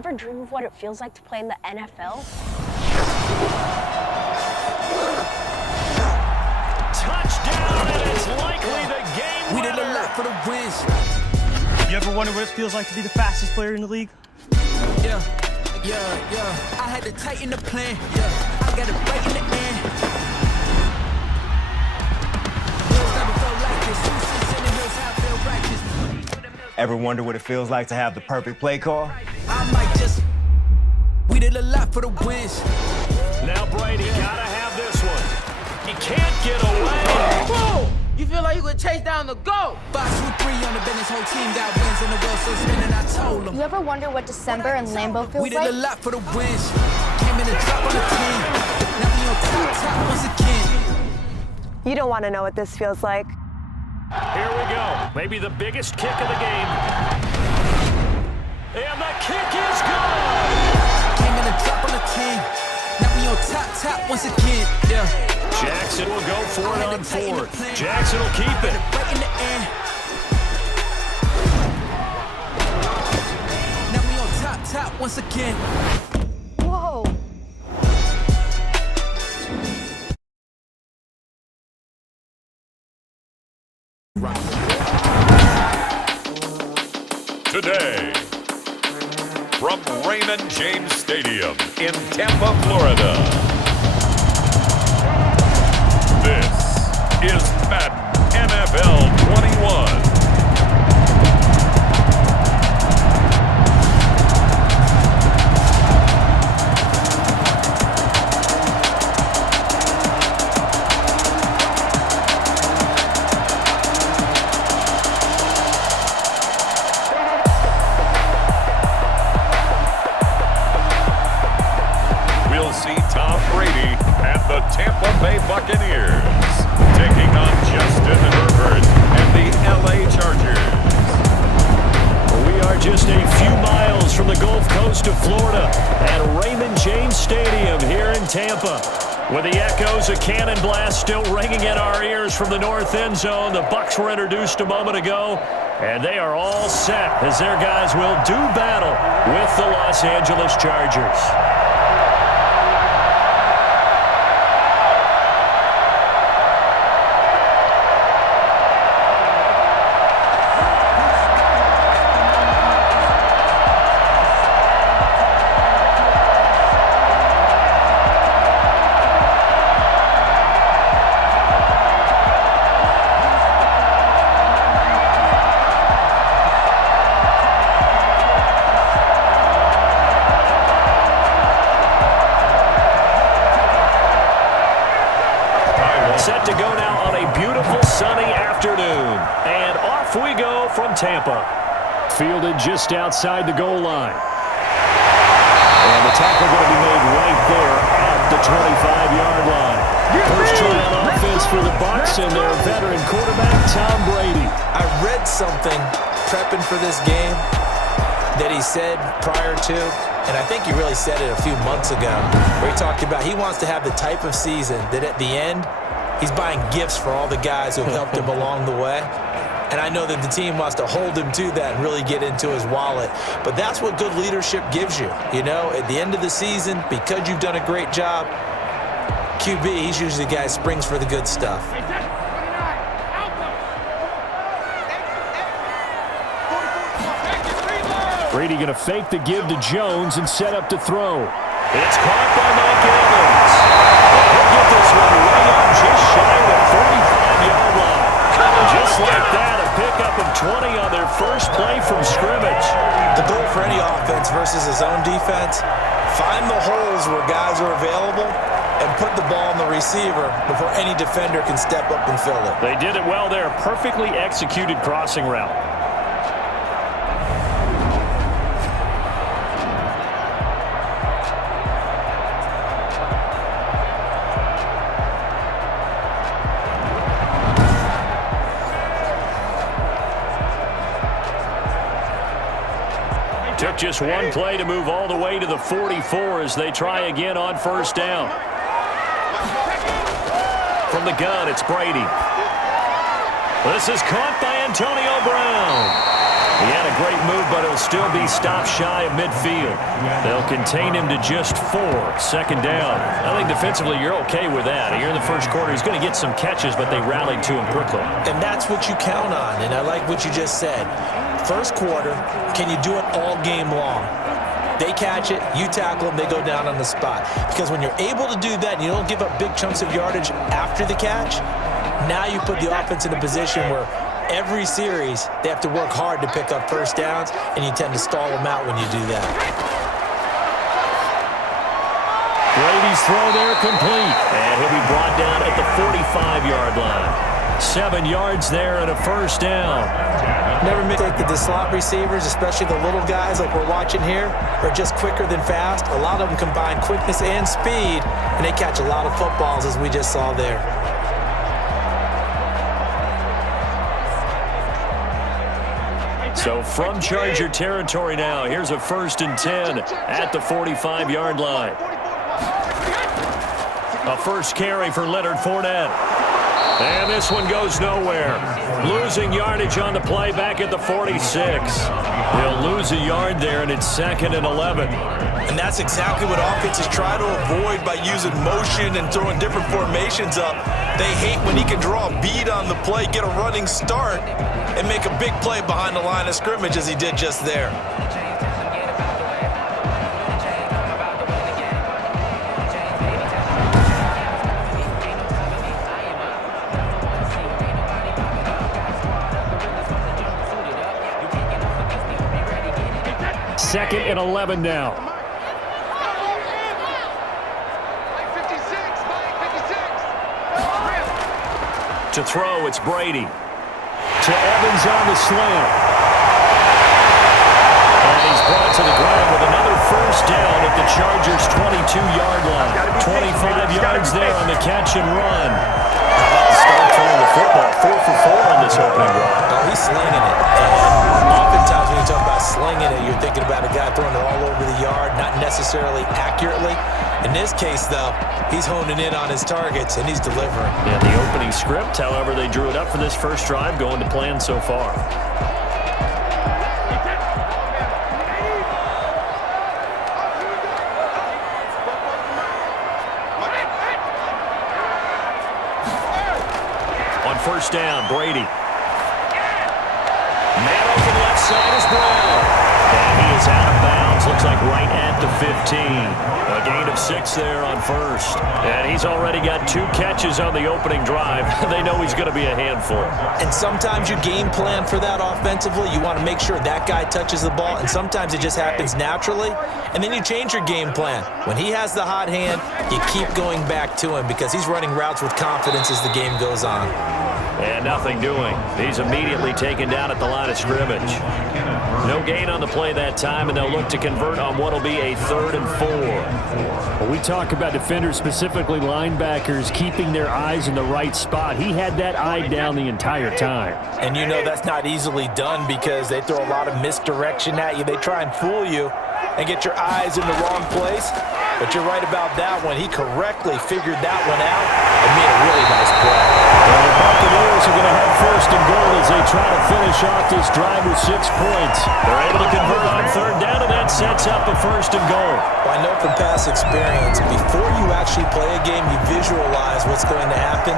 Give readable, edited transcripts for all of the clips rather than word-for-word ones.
ever dream of what it feels like to play in the NFL? Touchdown, and it's likely the game winner. We did a lot for the wins. You ever wonder what it feels like to be the fastest player in the league? Yeah. I had to tighten the plan. Yeah, I got it right in the end. Hills never felt like this. 2 cents in the hills, I feel righteous. Ever wonder what it feels like to have the perfect play call? I might just. We did a lot for the wins. Now Brady gotta have this one. He can't get away. Whoa! You feel like you could chase down the goal. Box with 3 on the business, whole team got wins in the world, so spinning, I told them. You ever wonder what December in Lambeau feels We did like? a lot for the wins. Came in and drop on the team. Now we on top once again. You don't want to know what this feels like. Here we go. Maybe the biggest kick of the game. And the kick is good. Came in and drop on the team. Now we on top once again. Yeah. Jackson will go for it on 4th. Jackson will keep it. Right in the end. Now we on top once again. Whoa. Today, from Raymond James Stadium in Tampa, Florida, this is Madden NFL 21. We'll see Tom Brady and the Tampa Bay Buccaneers taking on Justin Herbert and the LA Chargers. We are just a few miles from the Gulf Coast of Florida at Raymond James Stadium here in Tampa. With the echoes of cannon blast still ringing in our ears from the north end zone, the Bucs were introduced a moment ago, and they are all set as their guys will do battle with the Los Angeles Chargers. Set to go now on a beautiful sunny afternoon. And off we go from Tampa. Fielded just outside the goal line. And the tackle going to be made right there at the 25-yard line. First try on offense for the Bucs and their veteran quarterback, Tom Brady. I read something prepping for this game that he said prior to, and I think he really said it a few months ago, where he talked about he wants to have the type of season that at the end, he's buying gifts for all the guys who have helped him along the way. And I know that the team wants to hold him to that and really get into his wallet. But that's what good leadership gives you. You know, at the end of the season, because you've done a great job, QB, he's usually the guy who springs for the good stuff. Brady going to fake the give to Jones and set up to throw. It's caught by Mike Evans. He'll get this one right on just shy of the 35-yard line. Just like that, a pickup of 20 on their first play from scrimmage. The goal for any offense versus his own defense, find the holes where guys are available and put the ball in the receiver before any defender can step up and fill it. They did it well there. Perfectly executed crossing route. Took just one play to move all the way to the 44 as they try again on first down. From the gun, it's Brady. This is caught by Antonio Brown. He had a great move, but he'll still be stopped shy of midfield. They'll contain him to just 4. Second down. I think defensively you're okay with that. Here in the first quarter, he's going to get some catches, but they rallied to him quickly. And that's what you count on, and I like what you just said. First quarter, can you do it all game long? They catch it, you tackle them, they go down on the spot. Because when you're able to do that and you don't give up big chunks of yardage after the catch, now you put the offense in a position where every series, they have to work hard to pick up first downs, and you tend to stall them out when you do that. Brady's throw there complete, and he'll be brought down at the 45-yard line. 7 yards there and a first down. Never mistake the slot receivers, especially the little guys like we're watching here, are just quicker than fast. A lot of them combine quickness and speed, and they catch a lot of footballs, as we just saw there. So from Charger territory now, here's a 1st and 10 at the 45-yard line. A first carry for Leonard Fournette. And this one goes nowhere. Losing yardage on the play back at the 46. He'll lose a yard there, and it's 2nd and 11. And that's exactly what offenses try to avoid by using motion and throwing different formations up. They hate when he can draw a bead on the play, get a running start, and make a big play behind the line of scrimmage as he did just there. Second and 11 now. To throw, it's Brady. To Evans on the slant. And he's brought to the ground with another first down at the Chargers' 22-yard line. 25 yards there on the catch and run. How about the start throwing the football? 4 for 4 on this opening drive. Oh, he's slinging it. And oftentimes when you talk about slinging it, you're thinking about a guy throwing it all over the yard, not necessarily accurately. In this case, though, he's honing in on his targets, and he's delivering. Yeah, the opening script, however, they drew it up for this first drive, going to plan so far. On first down, Brady. Man open left side is Brown. And he is out of bounds. Looks like right at the 15. A gain of 6 there on first. And he's already got 2 catches on the opening drive. They know he's going to be a handful. And sometimes you game plan for that offensively. You want to make sure that guy touches the ball. And sometimes it just happens naturally. And then you change your game plan. When he has the hot hand, you keep going back to him because he's running routes with confidence as the game goes on. And nothing doing. He's immediately taken down at the line of scrimmage. No gain on the play that time, and they'll look to convert on what will be a 3rd and 4. Well, we talk about defenders, specifically linebackers, keeping their eyes in the right spot. He had that eye down the entire time. And you know that's not easily done because they throw a lot of misdirection at you. They try and fool you and get your eyes in the wrong place. But you're right about that one. He correctly figured that one out and made a really nice play. Well, the Buccaneers are going to have 1st and goal as they try to finish off this drive with 6 points. They're able to convert on 3rd down, and that sets up a 1st and goal. Well, I know from past experience, before you actually play a game, you visualize what's going to happen.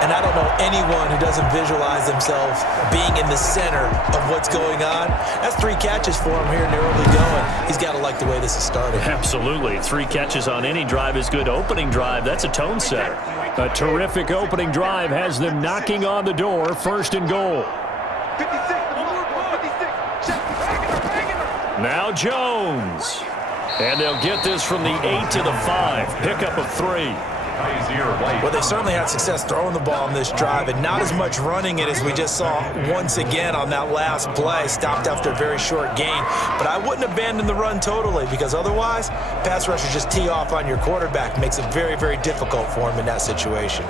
And I don't know anyone who doesn't visualize themselves being in the center of what's going on. That's 3 catches for him here in the early going. He's got to like the way this is started. Absolutely. 3 catches on any drive is good. Opening drive, that's a tone setter. A terrific opening drive has them knocking on the door. 1st and goal. Now Jones. And they'll get this from the 8 to the 5. Pickup of 3. Well, they certainly had success throwing the ball in this drive and not as much running it as we just saw once again on that last play. Stopped after a very short gain. But I wouldn't abandon the run totally because otherwise, pass rushers just tee off on your quarterback. Makes it very, very difficult for him in that situation.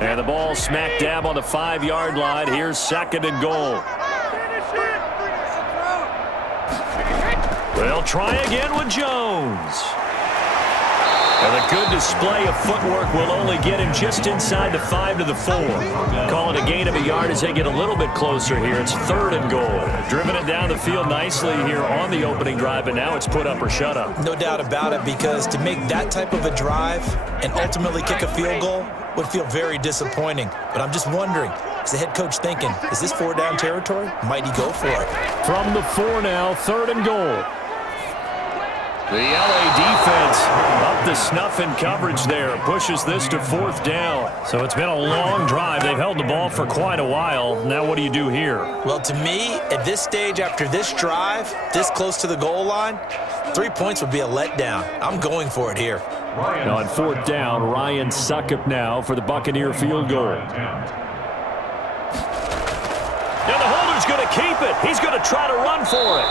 And the ball smack dab on the 5-yard line. Here's 2nd and goal. They'll try again with Jones. And a good display of footwork will only get him just inside the 5 to the 4. Call it a gain of a yard as they get a little bit closer here. It's 3rd and goal. Driven it down the field nicely here on the opening drive, but now it's put up or shut up. No doubt about it, because to make that type of a drive and ultimately kick a field goal would feel very disappointing. But I'm just wondering, is the head coach thinking, is this 4-down territory? Might he go for it? From the 4 now, 3rd and goal. The LA defense up the snuff in coverage there. Pushes this to 4th down. So it's been a long drive. They've held the ball for quite a while. Now what do you do here? Well, to me, at this stage, after this drive, this close to the goal line, 3 points would be a letdown. I'm going for it here. Now on 4th down, Ryan Suckup now for the Buccaneer field goal. Now the holder's going to keep it. He's going to try to run for it.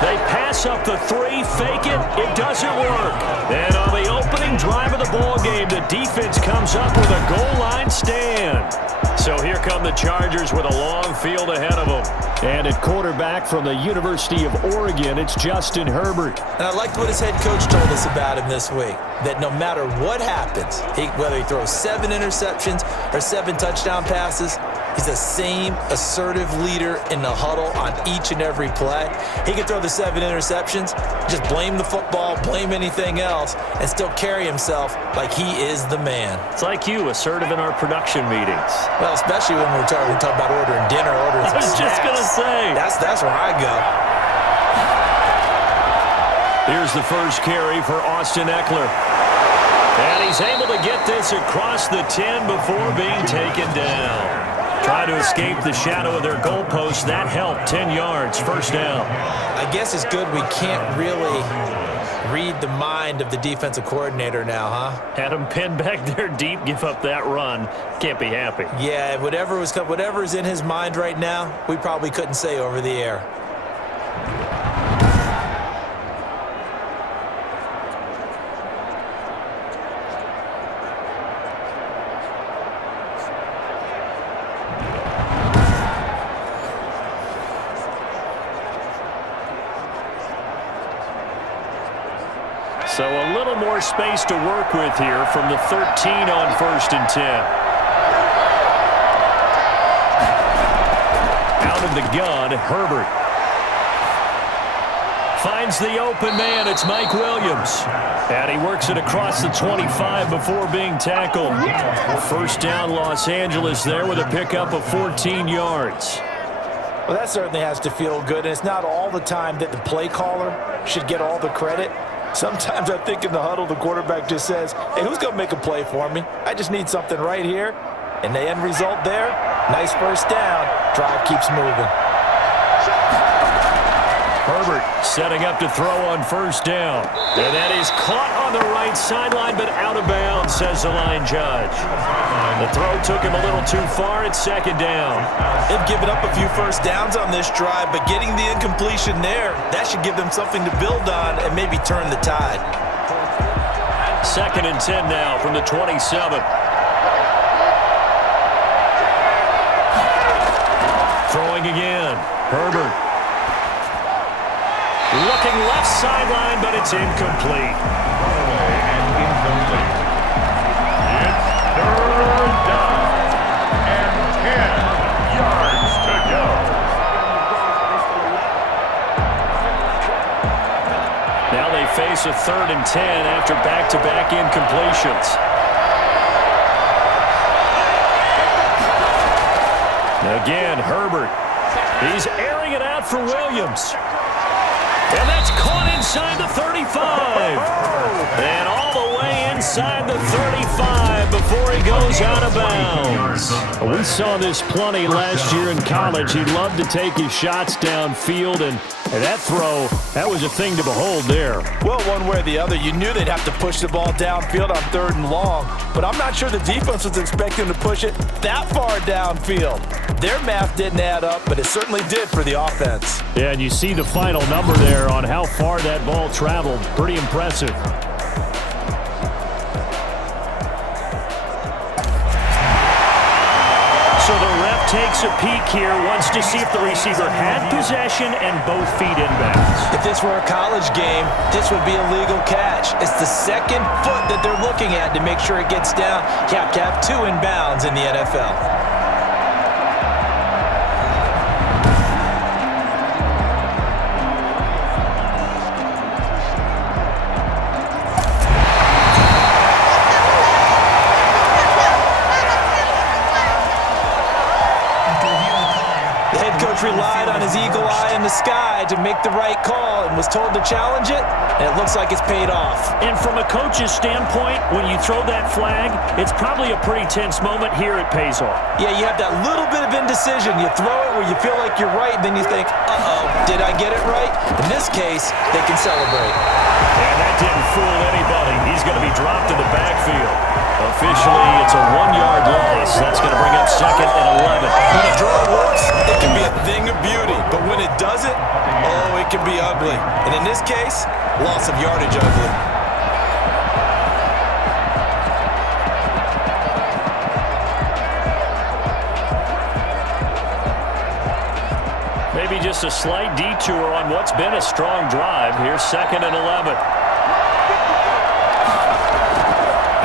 They pass up the 3, fake it. It doesn't work. And on the opening drive of the ball game, the defense comes up with a goal line stand. So here come the Chargers with a long field ahead of them. And at quarterback from the University of Oregon, it's Justin Herbert. And I liked what his head coach told us about him this week, that no matter what happens, whether he throws 7 interceptions or 7 touchdown passes, he's the same assertive leader in the huddle on each and every play. He can throw the 7 interceptions, just blame the football, blame anything else, and still carry himself like he is the man. It's like you, assertive in our production meetings. Well, especially when we talk about ordering dinner, ordering some snacks. I was just going to say. That's where I go. Here's the first carry for Austin Eckler. And he's able to get this across the 10 before being taken down. Try to escape the shadow of their goalpost. That helped. 10 yards, 1st down. I guess it's good we can't really read the mind of the defensive coordinator now, huh? Had him pinned back there deep, give up that run. Can't be happy. Yeah, whatever's in his mind right now, we probably couldn't say over the air. So a little more space to work with here from the 13 on 1st and 10. Out of the gun, Herbert. Finds the open man. It's Mike Williams. And he works it across the 25 before being tackled. 1st down, Los Angeles there with a pickup of 14 yards. Well, that certainly has to feel good. And it's not all the time that the play caller should get all the credit. Sometimes I think in the huddle, the quarterback just says, hey, who's going to make a play for me? I just need something right here. And the end result there, nice 1st down. Drive keeps moving. Herbert setting up to throw on 1st down. And that is caught on the right sideline, but out of bounds, says the line judge. The throw took him a little too far. It's 2nd down. They've given up a few 1st downs on this drive, but getting the incompletion there, that should give them something to build on and maybe turn the tide. 2nd and 10 now from the 27. Throwing again. Herbert. Looking left sideline, but it's incomplete. It's 3rd down and 10 yards to go. Now they face a 3rd and 10 after back-to-back incompletions. Again, Herbert. He's airing it out for Williams. And that's caught inside the 35. And all the way inside the 35 before he goes out of bounds. We saw this plenty last year in college. He loved to take his shots downfield, and that throw, that was a thing to behold there. Well, one way or the other, you knew they'd have to push the ball downfield on 3rd and long, but I'm not sure the defense was expecting to push it that far downfield. Their math didn't add up, but it certainly did for the offense. Yeah, and you see the final number there on how far that ball traveled. Pretty impressive. So the ref takes a peek here, wants to see if the receiver had possession and both feet inbounds. If this were a college game, this would be a legal catch. It's the second foot that they're looking at to make sure it gets down. You have to have 2 inbounds in the NFL. Relied on his eagle eye in the sky to make the right call and was told to challenge it, and it looks like it's paid off. And from a coach's standpoint, when you throw that flag, it's probably a pretty tense moment. Here it pays off. Yeah, you have that little bit of indecision. You throw it where you feel like you're right, and then you think, uh-oh, did I get it right? In this case, they can celebrate. And that didn't fool anybody. He's going to be dropped in the backfield. Officially, it's a 1-yard loss. That's going to bring up 2nd and 11. When a draw works, it can be a thing of beauty. But when it doesn't, oh, it can be ugly. And in this case, loss of yardage ugly. Maybe just a slight detour on what's been a strong drive. Here's 2nd and 11.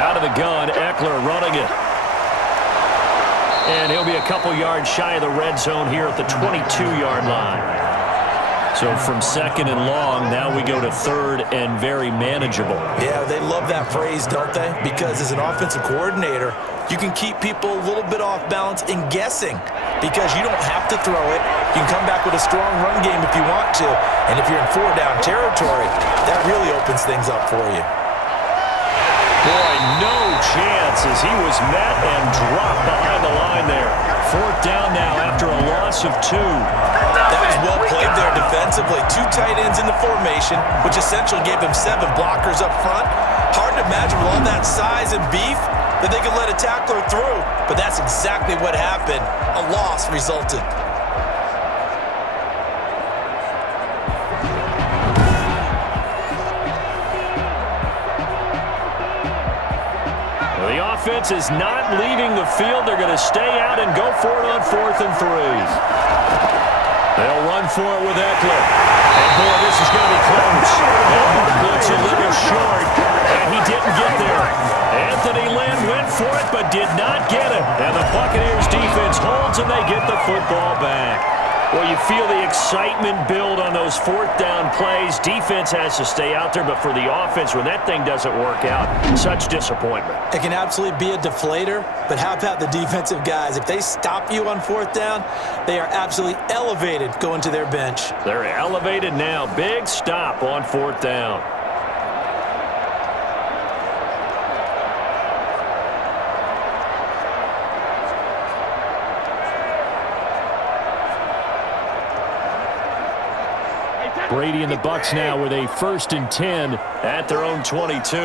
Out of the gun, Eckler running it. And he'll be a couple yards shy of the red zone here at the 22-yard line. So from 2nd and long, now we go to 3rd and very manageable. Yeah, they love that phrase, don't they? Because as an offensive coordinator, you can keep people a little bit off balance and guessing because you don't have to throw it. You can come back with a strong run game if you want to. And if you're in 4-down territory, that really opens things up for you. Boy, no chance as he was met and dropped behind the line there. 4th down now after a loss of 2. That was well played there defensively. 2 tight ends in the formation, which essentially gave him 7 blockers up front. Hard to imagine with all that size and beef that they could let a tackler through, but that's exactly what happened. A loss resulted. The offense is not leaving the field. They're going to stay out and go for it on 4th and 3. They'll run for it with Eckler. And boy, this is going to be close. And looks a little short, and he didn't get there. Anthony Lynn went for it, but did not get it. And the Buccaneers defense holds, and they get the football back. Well, you feel the excitement build on those 4th down plays. Defense has to stay out there, but for the offense, when that thing doesn't work out, such disappointment. It can absolutely be a deflator, but how about the defensive guys? If they stop you on 4th down, they are absolutely elevated going to their bench. They're elevated now. Big stop on 4th down. Brady and the Bucs now with a 1st and 10 at their own 22.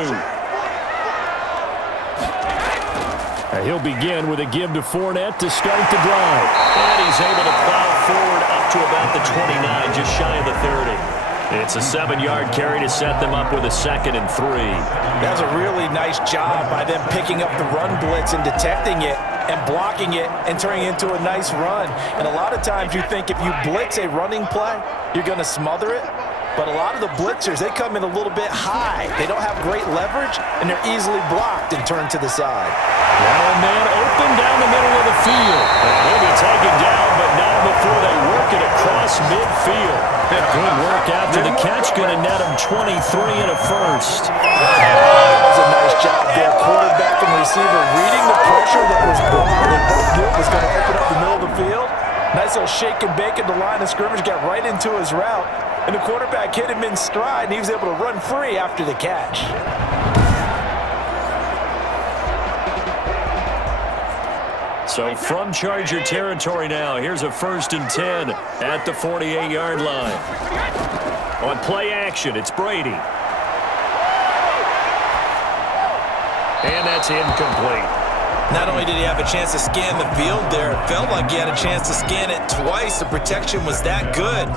He'll begin with a give to Fournette to start the drive. And he's able to plow forward up to about the 29, just shy of the 30. It's a 7-yard carry to set them up with a 2nd and 3. That's a really nice job by them picking up the run blitz and detecting it and blocking it and turning it into a nice run. And a lot of times you think if you blitz a running play, you're going to smother it. But a lot of the blitzers, they come in a little bit high. They don't have great leverage, and they're easily blocked and turned to the side. Now a man open down the middle of the field. And he'll be taken down, but not before they work it across midfield. Good work after the catch. Going to net him 23 and a 1st. That was a nice job there. Quarterback and receiver reading the pressure that was brought. They both knew it was going to open up the middle of the field. Nice little shake and bake at the line of scrimmage. Got right into his route. And the quarterback hit him in stride, and he was able to run free after the catch. So from Charger territory now, here's a 1st and 10 at the 48-yard line. On play action, it's Brady. And that's incomplete. Not only did he have a chance to scan the field there, it felt like he had a chance to scan it twice. The protection was that good.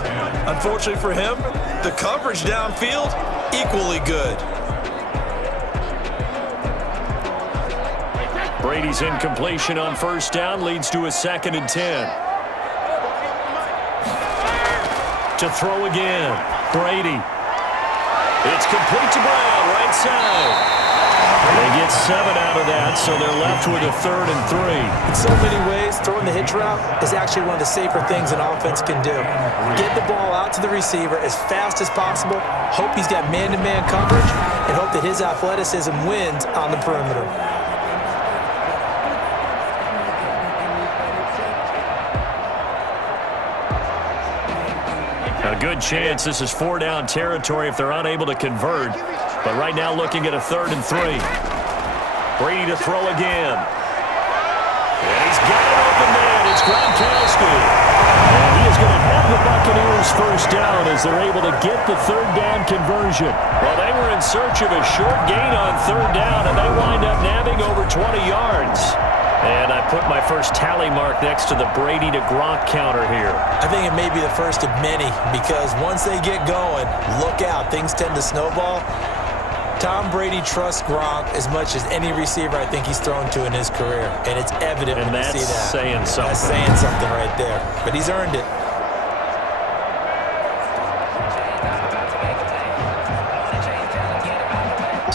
Unfortunately for him, the coverage downfield, equally good. Brady's incompletion on first down leads to a 2nd and 10. To throw again. Brady. It's complete to Brown, right side. They get 7 out of that, so they're left with a 3rd and 3. In so many ways, throwing the hitch route is actually one of the safer things an offense can do. Get the ball out to the receiver as fast as possible, hope he's got man-to-man coverage, and hope that his athleticism wins on the perimeter. A good chance this is 4-down territory if they're unable to convert. But right now looking at a 3rd and 3. Brady to throw again. And he's got an open man. It's Gronkowski. And he is going to have the Buccaneers first down as they're able to get the 3rd down conversion. Well, they were in search of a short gain on 3rd down, and they wind up nabbing over 20 yards. And I put my first tally mark next to the Brady to Gronk counter here. I think it may be the first of many because once they get going, look out. Things tend to snowball. Tom Brady trusts Gronk as much as any receiver I think he's thrown to in his career. And it's evident when you see that. That's saying something. That's saying something right there. But he's earned it.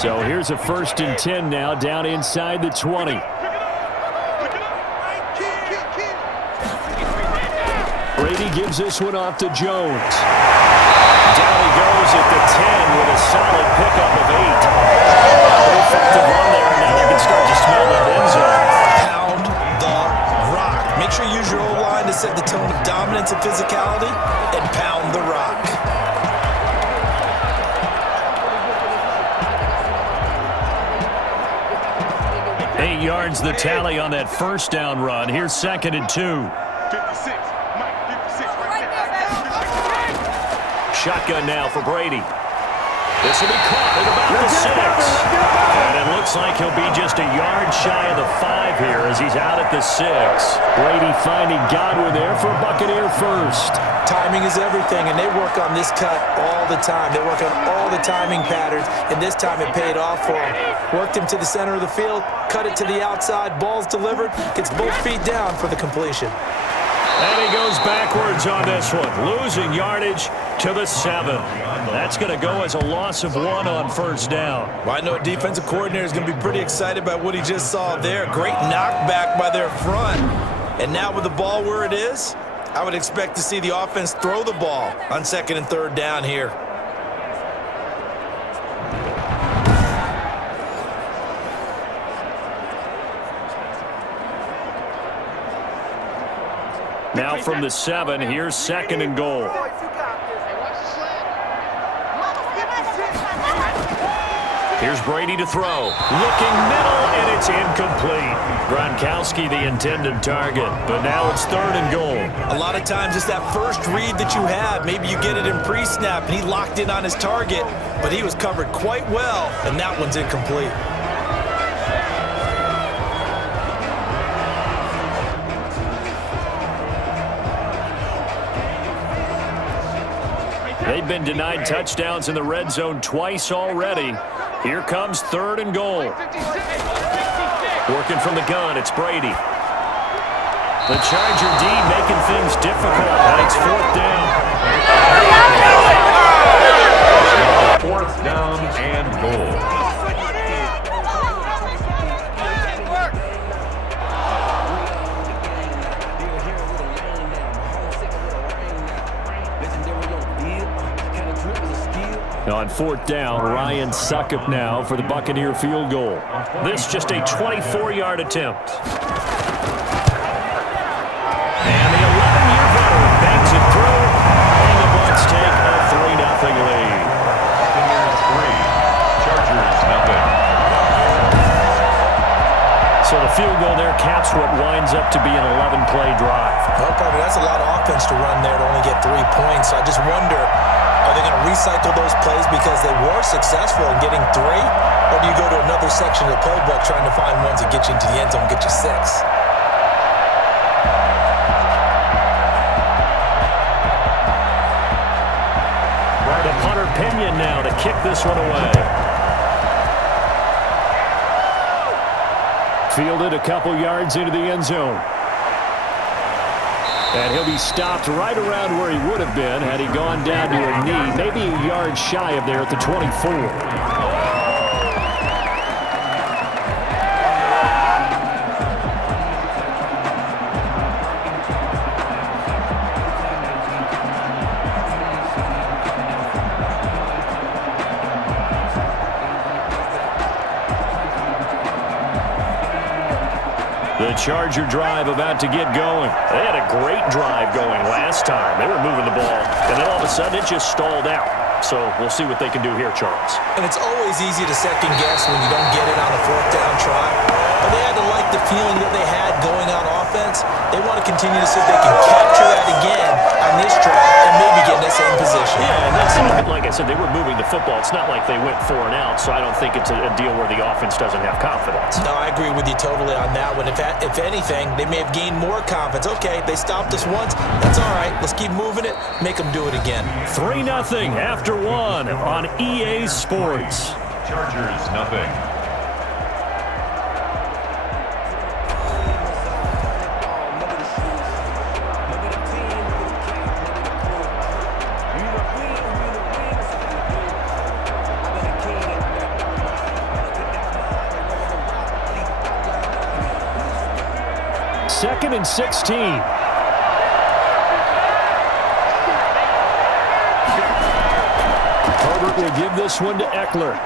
So here's a 1st and 10 now down inside the 20. Brady gives this one off to Jones. Down he goes at the 10 with a solid pickup of 8. Effective run there, and now you can start to smell that end zone. Pound the rock. Make sure you use your O-line to set the tone of dominance and physicality, and pound the rock. Eight yards the tally on that first down run. Here's 2nd and 2. Shotgun now for Brady. This will be caught at about the 6. And it looks like he'll be just a yard shy of the 5 here as he's out at the 6. Brady finding Godwin there for a Buccaneer first. Timing is everything, and they work on this cut all the time. They work on all the timing patterns, and this time it paid off for him. Worked him to the center of the field, cut it to the outside, ball's delivered, gets both feet down for the completion. And he goes backwards on this one, losing yardage to the 7. That's going to go as a loss of 1 on first down. Well, I know a defensive coordinator is going to be pretty excited about what he just saw there. Great knockback by their front. And now with the ball where it is, I would expect to see the offense throw the ball on 2nd and 3rd down here. Now from the 7, here's 2nd and goal. Here's Brady to throw. Looking middle, and it's incomplete. Gronkowski the intended target, but now it's 3rd and goal. A lot of times it's that first read that you have. Maybe you get it in pre-snap, and he locked in on his target, but he was covered quite well, and that one's incomplete. They've been denied touchdowns in the red zone twice already. Here comes 3rd and goal. Working from the gun, it's Brady. The Charger D making things difficult, and it's 4th down. 4th down and goal. On 4th down, Ryan Suckup now for the Buccaneer field goal. This just a 24-yard attempt. And the 11-year veteran bangs it through, and the Bucs take a 3-0 lead. Buccaneers 3, Chargers nothing. So the field goal there caps what winds up to be an 11-play drive. Well, Parker, that's a lot of offense to run there to only get 3 points. So I just wonder, are they going to recycle those plays because they were successful in getting 3? Or do you go to another section of the playbook trying to find ones that get you into the end zone and get you 6? The punter Pinion now to kick this one away. Fielded a couple yards into the end zone. And he'll be stopped right around where he would have been had he gone down to a knee, maybe a yard shy of there at the 24. The Charger drive about to get going. They had a great drive going last time. They were moving the ball, and then all of a sudden it just stalled out. So we'll see what they can do here, Charles. And it's always easy to second guess when you don't get it on a fourth down try. But they had to like the feeling that they had going on offense. They want to continue to see if they can capture that again on this drive and maybe get in the same position. Yeah, and that's like I said, they were moving the football. It's not like they went 4 and out, so I don't think it's a deal where the offense doesn't have confidence. No, I agree with you totally on that one. If anything, they may have gained more confidence. Okay, they stopped us once. That's all right. Let's keep moving it. Make them do it again. 3-0 after 1 on EA Sports. Chargers, nothing. Second and 16. Herbert will give this one to Eckler.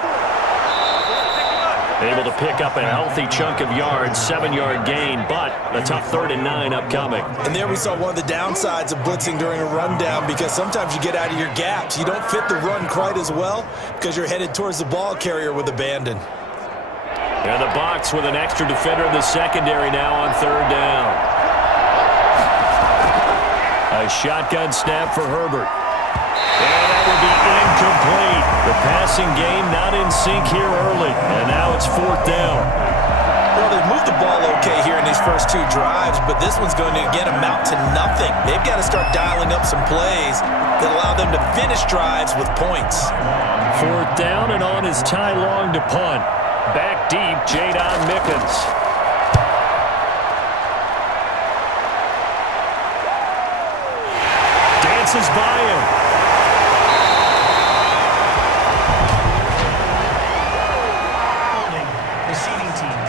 Able to pick up a healthy chunk of yards, 7-yard gain, but a tough 3rd and 9 upcoming. And there we saw one of the downsides of blitzing during a rundown, because sometimes you get out of your gaps. You don't fit the run quite as well because you're headed towards the ball carrier with abandon. And the box with an extra defender in the secondary now on 3rd down. A shotgun snap for Herbert. And that will be incomplete. The passing game not in sync here early. And now it's 4th down. Well, they've moved the ball okay here in these first 2 drives, but this one's going to, again, amount to nothing. They've got to start dialing up some plays that allow them to finish drives with points. 4th down, and on is Ty Long to punt. Back deep, Jadon Mickens. Dances by him. Receiving team.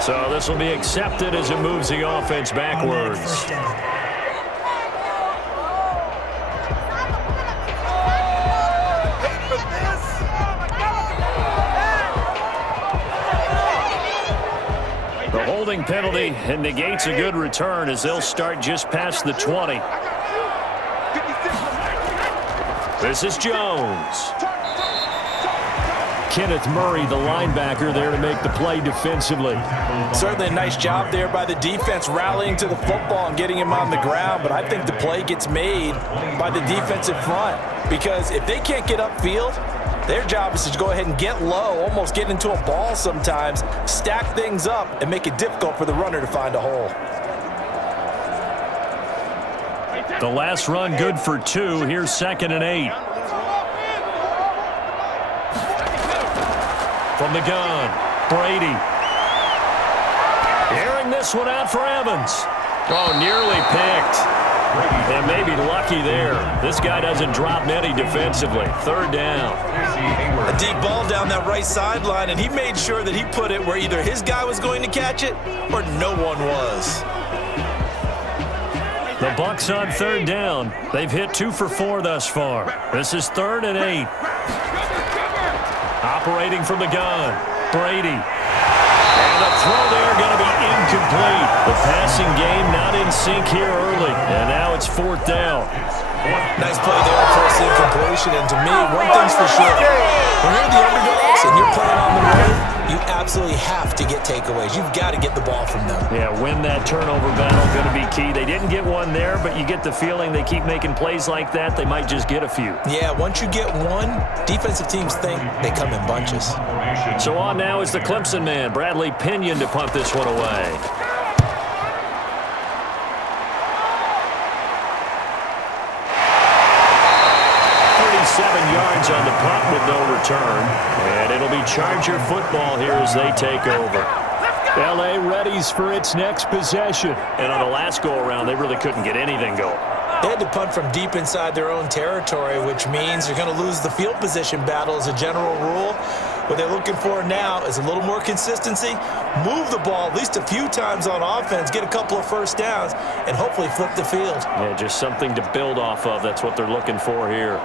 So this will be accepted as it moves the offense backwards. First down. The holding penalty and negates a good return as they'll start just past the 20. This is Jones. Kenneth Murray, the linebacker, there to make the play defensively. Certainly a nice job there by the defense rallying to the football and getting him on the ground, but I think the play gets made by the defensive front, because if they can't get upfield, their job is to go ahead and get low, almost get into a ball sometimes, stack things up, and make it difficult for the runner to find a hole. The last run good for 2. Here's 2nd and 8. From the gun, Brady. Airing this one out for Evans. Oh, nearly picked. And maybe lucky there. This guy doesn't drop many defensively. 3rd down. A deep ball down that right sideline, and he made sure that he put it where either his guy was going to catch it or no one was. The Bucs on 3rd down. They've hit 2 for 4 thus far. This is 3rd and 8. Operating from the gun, Brady. And the throw there going to be incomplete. The passing game not in sync here early. And now it's 4th down. Nice play there for a incompletion. And to me, one thing's for sure. When you're the underdogs and you're playing on the road, you absolutely have to get takeaways. You've got to get the ball from them. Yeah, win that turnover battle, going to be key. They didn't get one there, but you get the feeling they keep making plays like that, they might just get a few. Yeah, once you get one, defensive teams think they come in bunches. So on now is the Clemson man, Bradley Pinion, to punt this one away. 7 yards on the punt with no return. And it'll be Charger football here as they take over. L.A. readies for its next possession. And on the last go-around, they really couldn't get anything going. They had to punt from deep inside their own territory, which means you're going to lose the field position battle as a general rule. What they're looking for now is a little more consistency, move the ball at least a few times on offense, get a couple of first downs, and hopefully flip the field. Yeah, just something to build off of. That's what they're looking for here.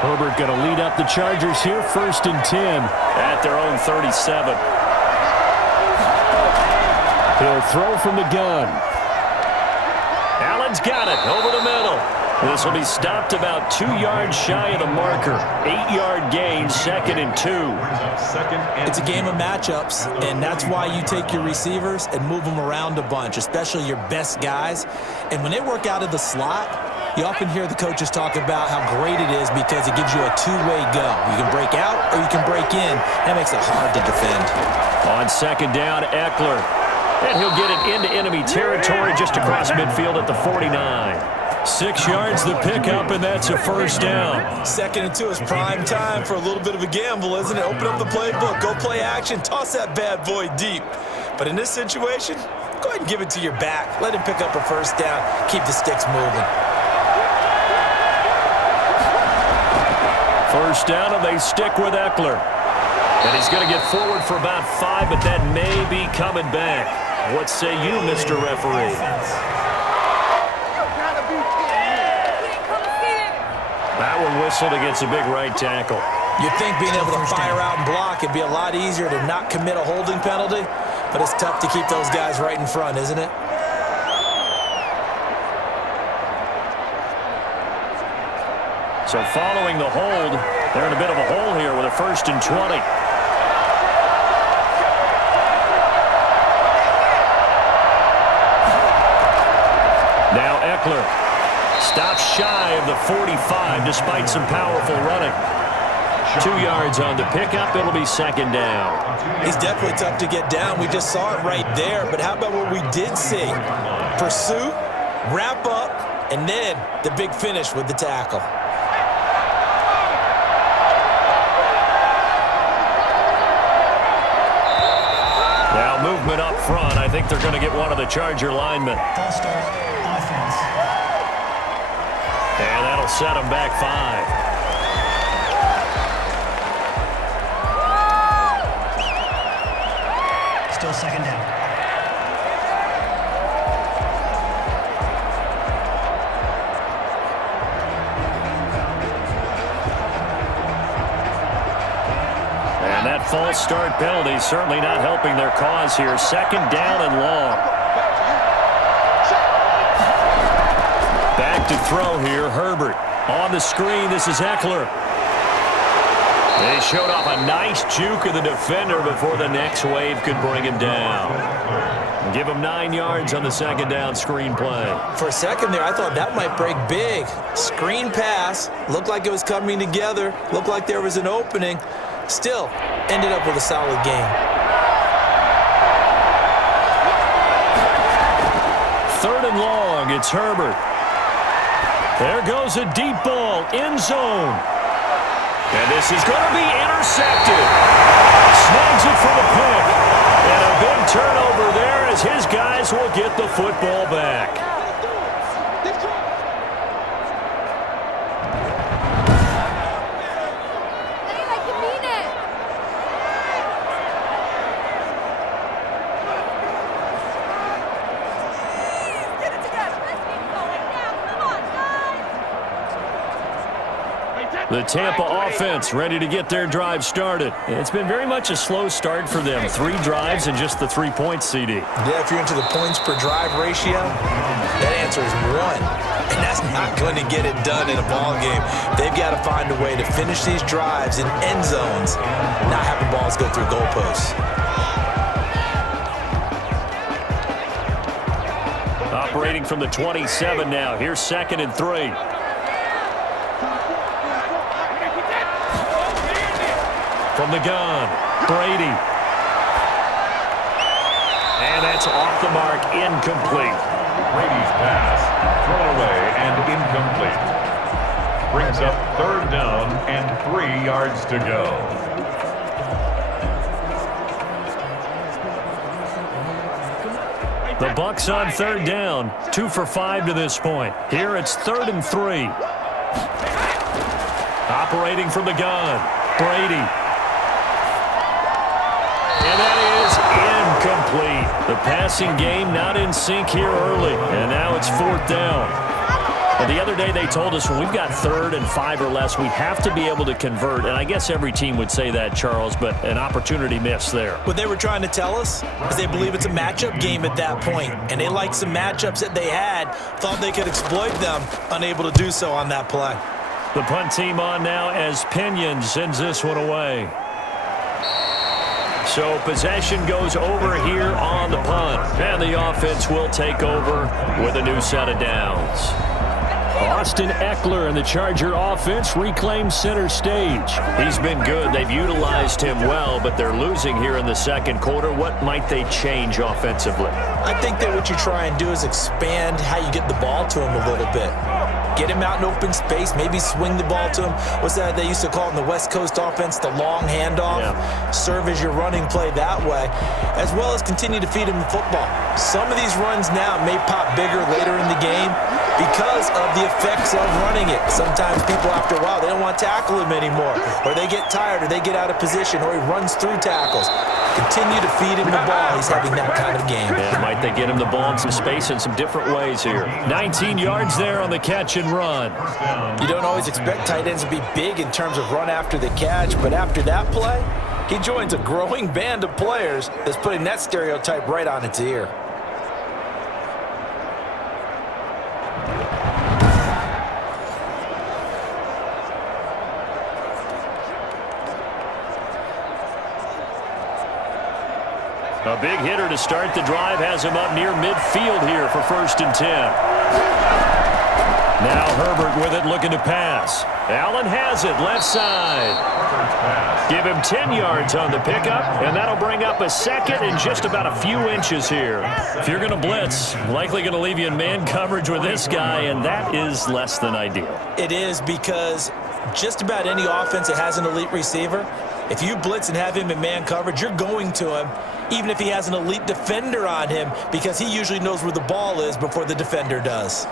Herbert going to lead up the Chargers here, 1st and 10 at their own 37. He'll throw from the gun. Allen's got it over the middle. This will be stopped about 2 yards shy of the marker. 8-yard gain, 2nd and 2. It's a game of matchups, and that's why you take your receivers and move them around a bunch, especially your best guys. And when they work out of the slot, you often hear the coaches talk about how great it is because it gives you a two-way go. You can break out or you can break in. That makes it hard to defend. On 2nd down, Eckler. And he'll get it into enemy territory just across midfield at the 49. 6 yards the pickup, and that's a 1st down. 2nd and 2 is prime time for a little bit of a gamble, isn't it? Open up the playbook, go play action, toss that bad boy deep. But in this situation, go ahead and give it to your back. Let him pick up a 1st down. Keep the sticks moving. 1st down, and they stick with Eckler. And he's going to get forward for about 5, but that may be coming back. What say you, Mr. Referee? That one whistled against a big right tackle. You'd think being able to fire out and block, it'd be a lot easier to not commit a holding penalty, but it's tough to keep those guys right in front, isn't it? So following the hold, they're in a bit of a hole here with a 1st and 20. Now Eckler stops shy of the 45 despite some powerful running. 2 yards on the pickup. It'll be 2nd down. He's definitely tough to get down. We just saw it right there. But how about what we did see? Pursuit, wrap up, and then the big finish with the tackle. Now movement up front. I think they're going to get one of the Charger linemen. False start, offense. And that'll set them back 5. Still 2nd down. And that false start penalty certainly not helping their cause here. 2nd down and long. Back to throw here, Herbert. On the screen, this is Eckler. They showed off a nice juke of the defender before the next wave could bring him down. Give him 9 yards on the 2nd down screen play. For a second there, I thought that might break big. Screen pass, looked like it was coming together, looked like there was an opening. Still, ended up with a solid game. 3rd and long, it's Herbert. There goes a deep ball, end zone. And this is going to be intercepted. Snags it for the pick. And a big turnover there as his guys will get the football back. The Tampa offense ready to get their drive started. It's been very much a slow start for them. 3 drives and just the 3 points, CD. Yeah, if you're into the points per drive ratio, that answer is 1. And that's not going to get it done in a ball game. They've got to find a way to finish these drives in end zones, not having balls go through goalposts. Operating from the 27 now. Here's 2nd and 3. From the gun, Brady. And that's off the mark, incomplete. Brady's pass, thrown away and incomplete. brings up 3rd down and 3 yards to go. The Bucs on 3rd down, 2 for 5 to this point. Here it's 3rd and 3. Operating from the gun, Brady. And that is incomplete. The passing game not in sync here early, and now it's 4th down. Well, the other day they told us when we've got 3rd and 5 or less, we have to be able to convert. And I guess every team would say that, Charles, but an opportunity missed there. What they were trying to tell us is they believe it's a matchup game at that point, and they liked some matchups that they had, thought they could exploit them, unable to do so on that play. The punt team on now as Pinion sends this one away. So possession goes over here on the punt, and the offense will take over with a new set of downs. Austin Eckler and the Charger offense reclaims center stage. He's been good. They've utilized him well, but they're losing here in the 2nd quarter. What might they change offensively? I think that what you try and do is expand how you get the ball to him a little bit. Get him out in open space, maybe swing the ball to him. What's that they used to call in the West Coast offense, the long handoff? Yeah. Serve as your running play that way, as well as continue to feed him the football. Some of these runs now may pop bigger later in the game because of the effects of running it. Sometimes people, after a while, they don't want to tackle him anymore, or they get tired, or they get out of position, or he runs through tackles. Continue to feed him the ball. He's having that kind of game. Yeah, might they get him the ball in some space in some different ways here. 19 yards there on the catch and run. You don't always expect tight ends to be big in terms of run after the catch, but after that play, he joins a growing band of players that's putting that stereotype right on its ear. A big hitter to start the drive has him up near midfield here for 1st and 10. Now Herbert with it, looking to pass. Allen has it, left side. Give him 10 yards on the pickup, and that'll bring up a 2nd and just about a few inches here. If you're going to blitz, likely going to leave you in man coverage with this guy, and that is less than ideal. It is, because just about any offense that has an elite receiver, if you blitz and have him in man coverage, you're going to him, even if he has an elite defender on him, because he usually knows where the ball is before the defender does.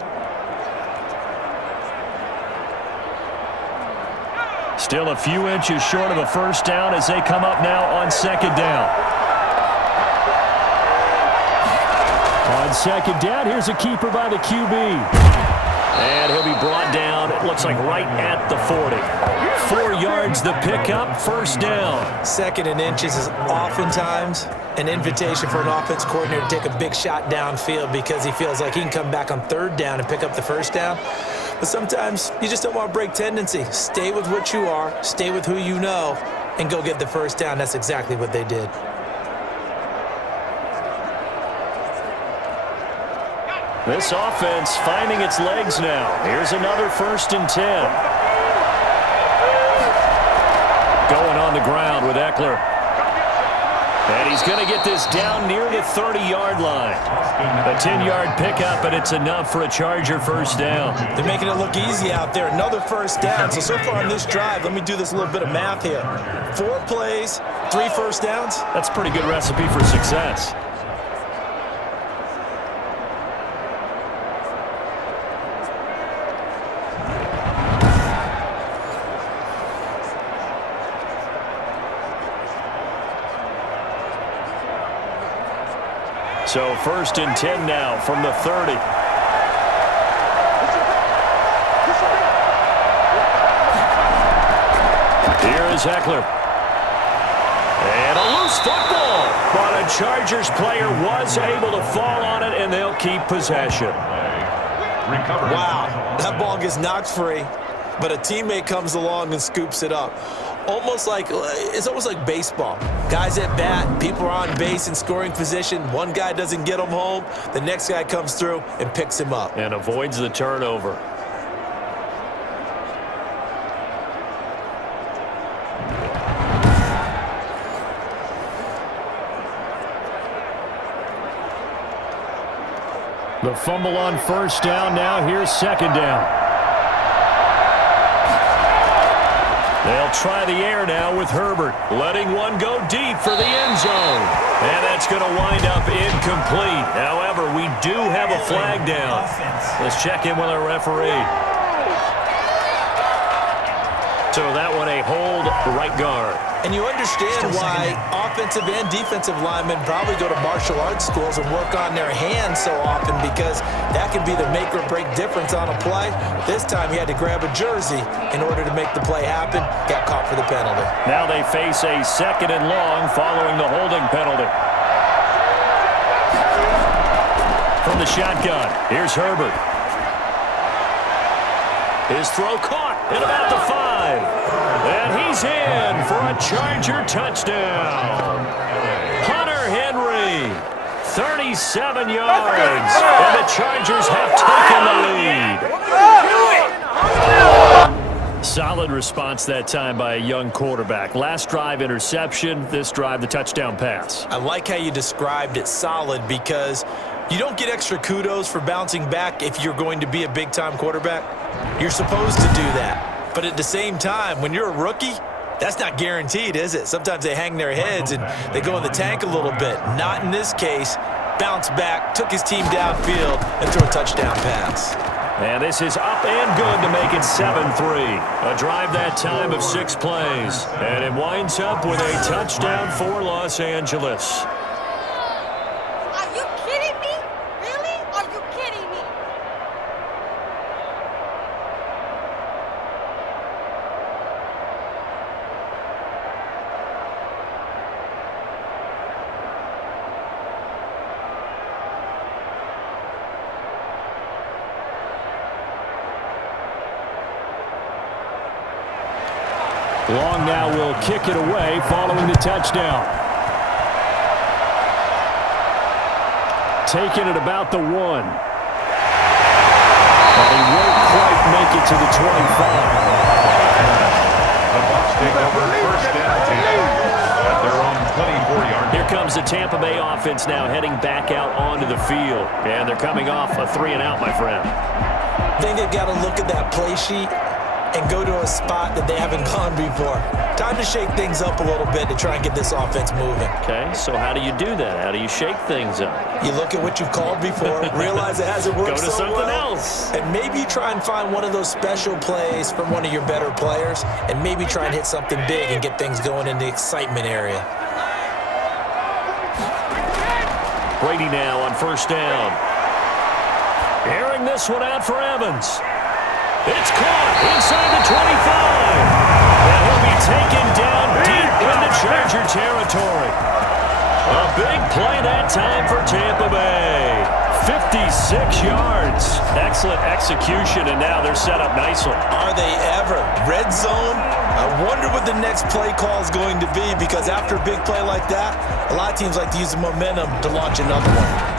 Still a few inches short of a 1st down as they come up now on 2nd down. On 2nd down, here's a keeper by the QB. And he'll be brought down, it looks like right at the 40. 4 yards the pickup, 1st down. 2nd and inches is oftentimes an invitation for an offense coordinator to take a big shot downfield because he feels like he can come back on 3rd down and pick up the 1st down. But sometimes you just don't want to break tendency. Stay with what you are, stay with who you know, and go get the 1st down. That's exactly what they did. This offense finding its legs now. Here's another 1st and 10. Going on the ground with Eckler. And he's going to get this down near the 30-yard line. A 10-yard pickup, and it's enough for a Charger 1st down. They're making it look easy out there. Another 1st down. So far on this drive, let me do this little bit of math here. 4 plays, 3 1st downs. That's a pretty good recipe for success. So 1st and 10 now from the 30. Here is Eckler. And a loose football. But a Chargers player was able to fall on it, and they'll keep possession. Wow, that ball gets knocked free, but a teammate comes along and scoops it up. It's almost like baseball. Guys at bat, people are on base in scoring position. One guy doesn't get him home. The next guy comes through and picks him up. And avoids the turnover. The fumble on 1st down. Now here's 2nd down. They'll try the air now with Herbert, letting one go deep for the end zone. And that's going to wind up incomplete. However, we do have a flag down. Let's check in with our referee. So that one a hold right guard. And you understand why offensive and defensive linemen probably go to martial arts schools and work on their hands so often, because that can be the make or break difference on a play. This time he had to grab a jersey in order to make the play happen. Got caught for the penalty. Now they face a 2nd and long following the holding penalty. From the shotgun, here's Herbert. His throw caught at about the 5. And he's in for a Charger touchdown. Hunter Henry, 37 yards. And the Chargers have taken the lead. Solid response that time by a young quarterback. Last drive, interception. This drive, the touchdown pass. I like how you described it, solid, because you don't get extra kudos for bouncing back if you're going to be a big-time quarterback. You're supposed to do that. But at the same time, when you're a rookie, that's not guaranteed, is it? Sometimes they hang their heads and they go in the tank a little bit. Not in this case. Bounced back, took his team downfield, and threw a touchdown pass. And this is up and good to make it 7-3. A drive that time of 6 plays. And it winds up with a touchdown for Los Angeles. Are you kidding me? Really? Are you kidding me? Long now will kick it away following the touchdown. Taking it about the 1. But he won't quite make it to the 25. The Bucs take over 1st and 10 at their own 24-yard. Here comes the Tampa Bay offense now heading back out onto the field. And they're coming off a 3-and-out, my friend. I think they've got to look at that play sheet and go to a spot that they haven't gone before. Time to shake things up a little bit to try and get this offense moving. Okay, so how do you do that? How do you shake things up? You look at what you've called before, realize it hasn't worked Go to so something well, else. and maybe try and find one of those special plays from one of your better players, and maybe try and hit something big and get things going in the excitement area. Brady now on 1st down. Airing this one out for Evans. It's caught inside the 25. And he'll be taken down deep into Charger territory. A big play that time for Tampa Bay. 56 yards. Excellent execution, and now they're set up nicely. Are they ever? Red zone? I wonder what the next play call is going to be, because after a big play like that, a lot of teams like to use the momentum to launch another one.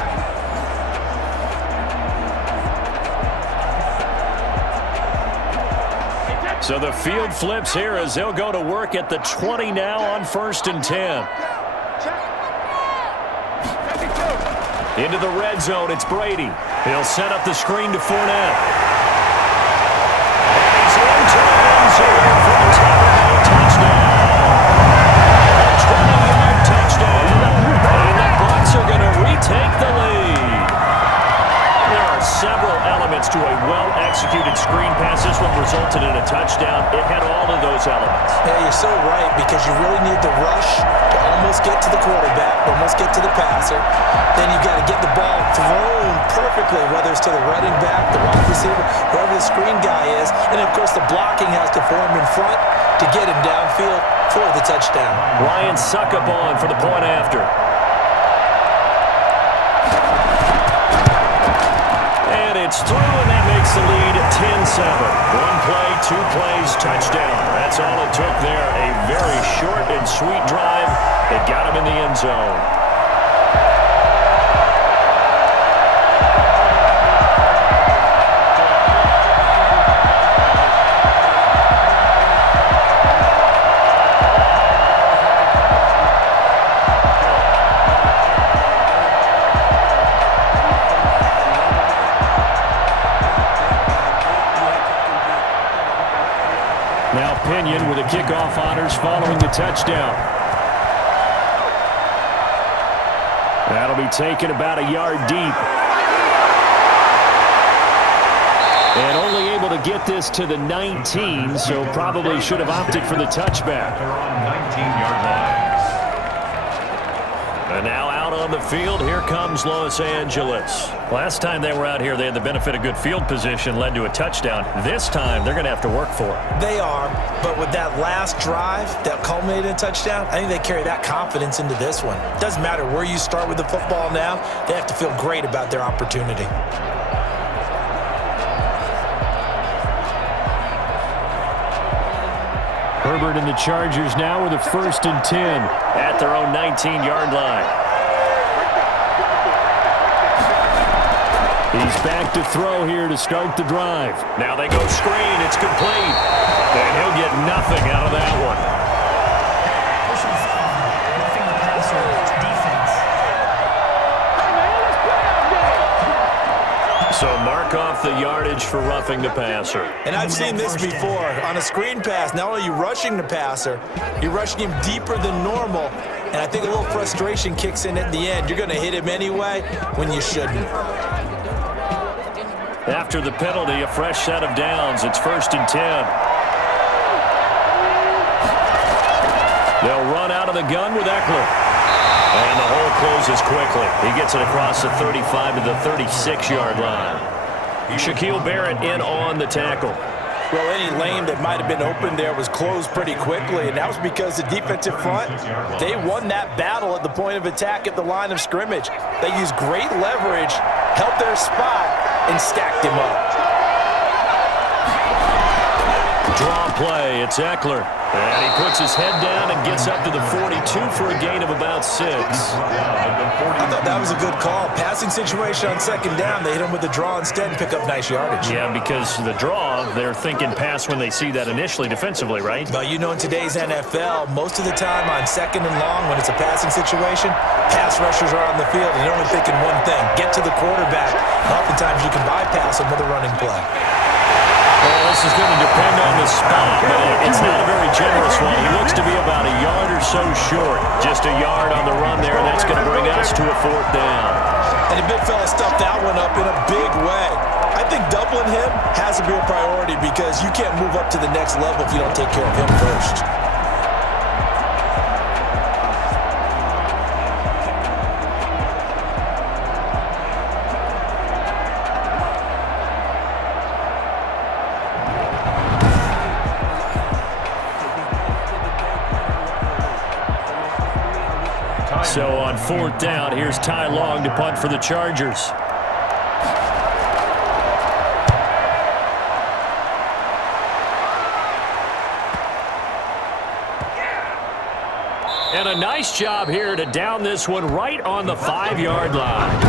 So the field flips here as they'll go to work at the 20 now on 1st and 10. Into the red zone, it's Brady. He'll set up the screen to Fournette. And he's into the end zone for a touchdown. A 20-yard touchdown. And the Bucs are going to retake the lead. There are several elements to a well-executed screen pass. This one resulted in a touchdown. It had all of those elements. Yeah, you're so right, because you really need the rush to almost get to the quarterback, almost get to the passer. Then you've got to get the ball thrown perfectly, whether it's to the running back, the wide receiver, whoever the screen guy is. And, of course, the blocking has to form in front to get him downfield for the touchdown. Ryan Suckup on for the point after. And it's through, and that makes the lead 10-7. 1 play, 2 plays, touchdown. That's all it took there. A very short and sweet drive. It got him in the end zone. Now Pinion with the kickoff honors following the touchdown. That'll be taken about a yard deep. And only able to get this to the 19, so probably should have opted for the touchback. They're on 19-yard lines. And now out on the field, here comes Los Angeles. Last time they were out here, they had the benefit of good field position, led to a touchdown. This time, they're going to have to work for it. They are, but with that last drive that culminated in a touchdown, I think they carry that confidence into this one. Doesn't matter where you start with the football now, they have to feel great about their opportunity. Herbert and the Chargers now with a 1st and 10 at their own 19-yard line. He's back to throw here to start the drive. Now they go screen. It's complete. And he'll get nothing out of that one. Personal foul. Roughing the passer. Defense. So mark off the yardage for roughing the passer. And I've seen this before. On a screen pass, not only are you rushing the passer, you're rushing him deeper than normal. And I think a little frustration kicks in at the end. You're going to hit him anyway when you shouldn't. After the penalty, a fresh set of downs. It's 1st and 10. They'll run out of the gun with Eckler. And the hole closes quickly. He gets it across the 35 to the 36-yard line. Shaquille Barrett in on the tackle. Well, any lane that might have been open there was closed pretty quickly, and that was because the defensive front, they won that battle at the point of attack at the line of scrimmage. They used great leverage, held their spot, and stacked him up. Draw play, it's Eckler. And he puts his head down and gets up to the 42 for a gain of about 6. I thought that was a good call. Passing situation on 2nd down, they hit him with the draw instead and pick up nice yardage. Yeah, because the draw, they're thinking pass when they see that initially defensively, right? But you know, in today's NFL, most of the time on 2nd and long, when it's a passing situation, pass rushers are on the field and they're only thinking one thing, get to the quarterback. And oftentimes you can bypass them with a running play. Well, this is going to depend on the spot, but it's not a very generous one. He looks to be about a yard or so short. Just a yard on the run there, and that's going to bring us to a 4th down. And the big fella stuffed that one up in a big way. I think doubling him has to be a priority because you can't move up to the next level if you don't take care of him first. So on 4th down, here's Ty Long to punt for the Chargers. And a nice job here to down this one right on the 5-yard line.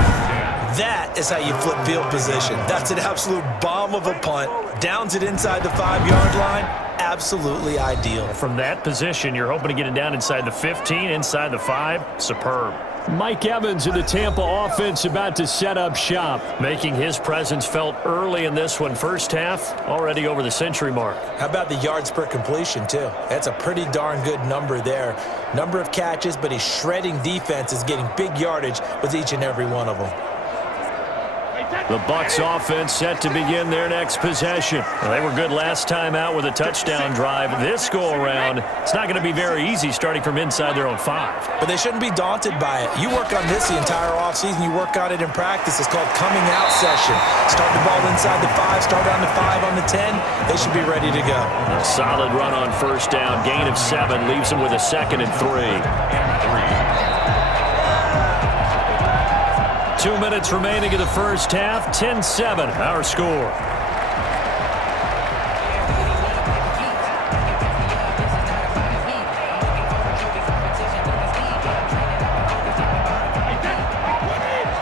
That is how you flip field position. That's an absolute bomb of a punt. Downs it inside the 5-yard line. Absolutely ideal. From that position, you're hoping to get it down inside the 15, inside the 5. Superb. Mike Evans in the Tampa offense about to set up shop, making his presence felt early in this one. First half, already over the century mark. How about the yards per completion, too? That's a pretty darn good number there. Number of catches, but he's shredding defenses, getting big yardage with each and every one of them. The Bucs offense set to begin their next possession. Well, they were good last time out with a touchdown drive. This go-around, it's not going to be very easy starting from inside their own 5. But they shouldn't be daunted by it. You work on this the entire offseason. You work on it in practice. It's called coming out session. Start the ball inside the 5, start on the 5, on the 10. They should be ready to go. A solid run on 1st down. Gain of 7 leaves them with a 2nd and 3. 2 minutes remaining in the first half. 10-7, our score.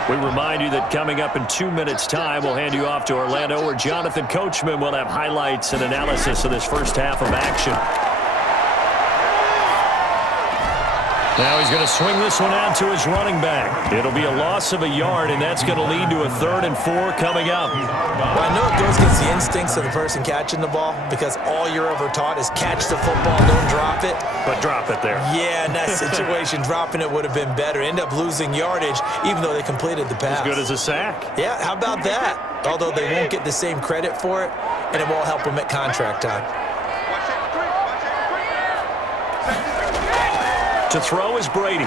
We remind you that coming up in 2 minutes' time, we'll hand you off to Orlando, where Jonathan Coachman will have highlights and analysis of this first half of action. Now he's going to swing this one out to his running back. It'll be a loss of a yard, and that's going to lead to a 3rd and 4 coming up. Well, I know it goes against the instincts of the person catching the ball because all you're ever taught is catch the football, don't drop it. But drop it there. Yeah, in that situation, dropping it would have been better. End up losing yardage, even though they completed the pass. As good as a sack. Yeah, how about that? Although they won't get the same credit for it, and it won't help them at contract time. To throw is Brady.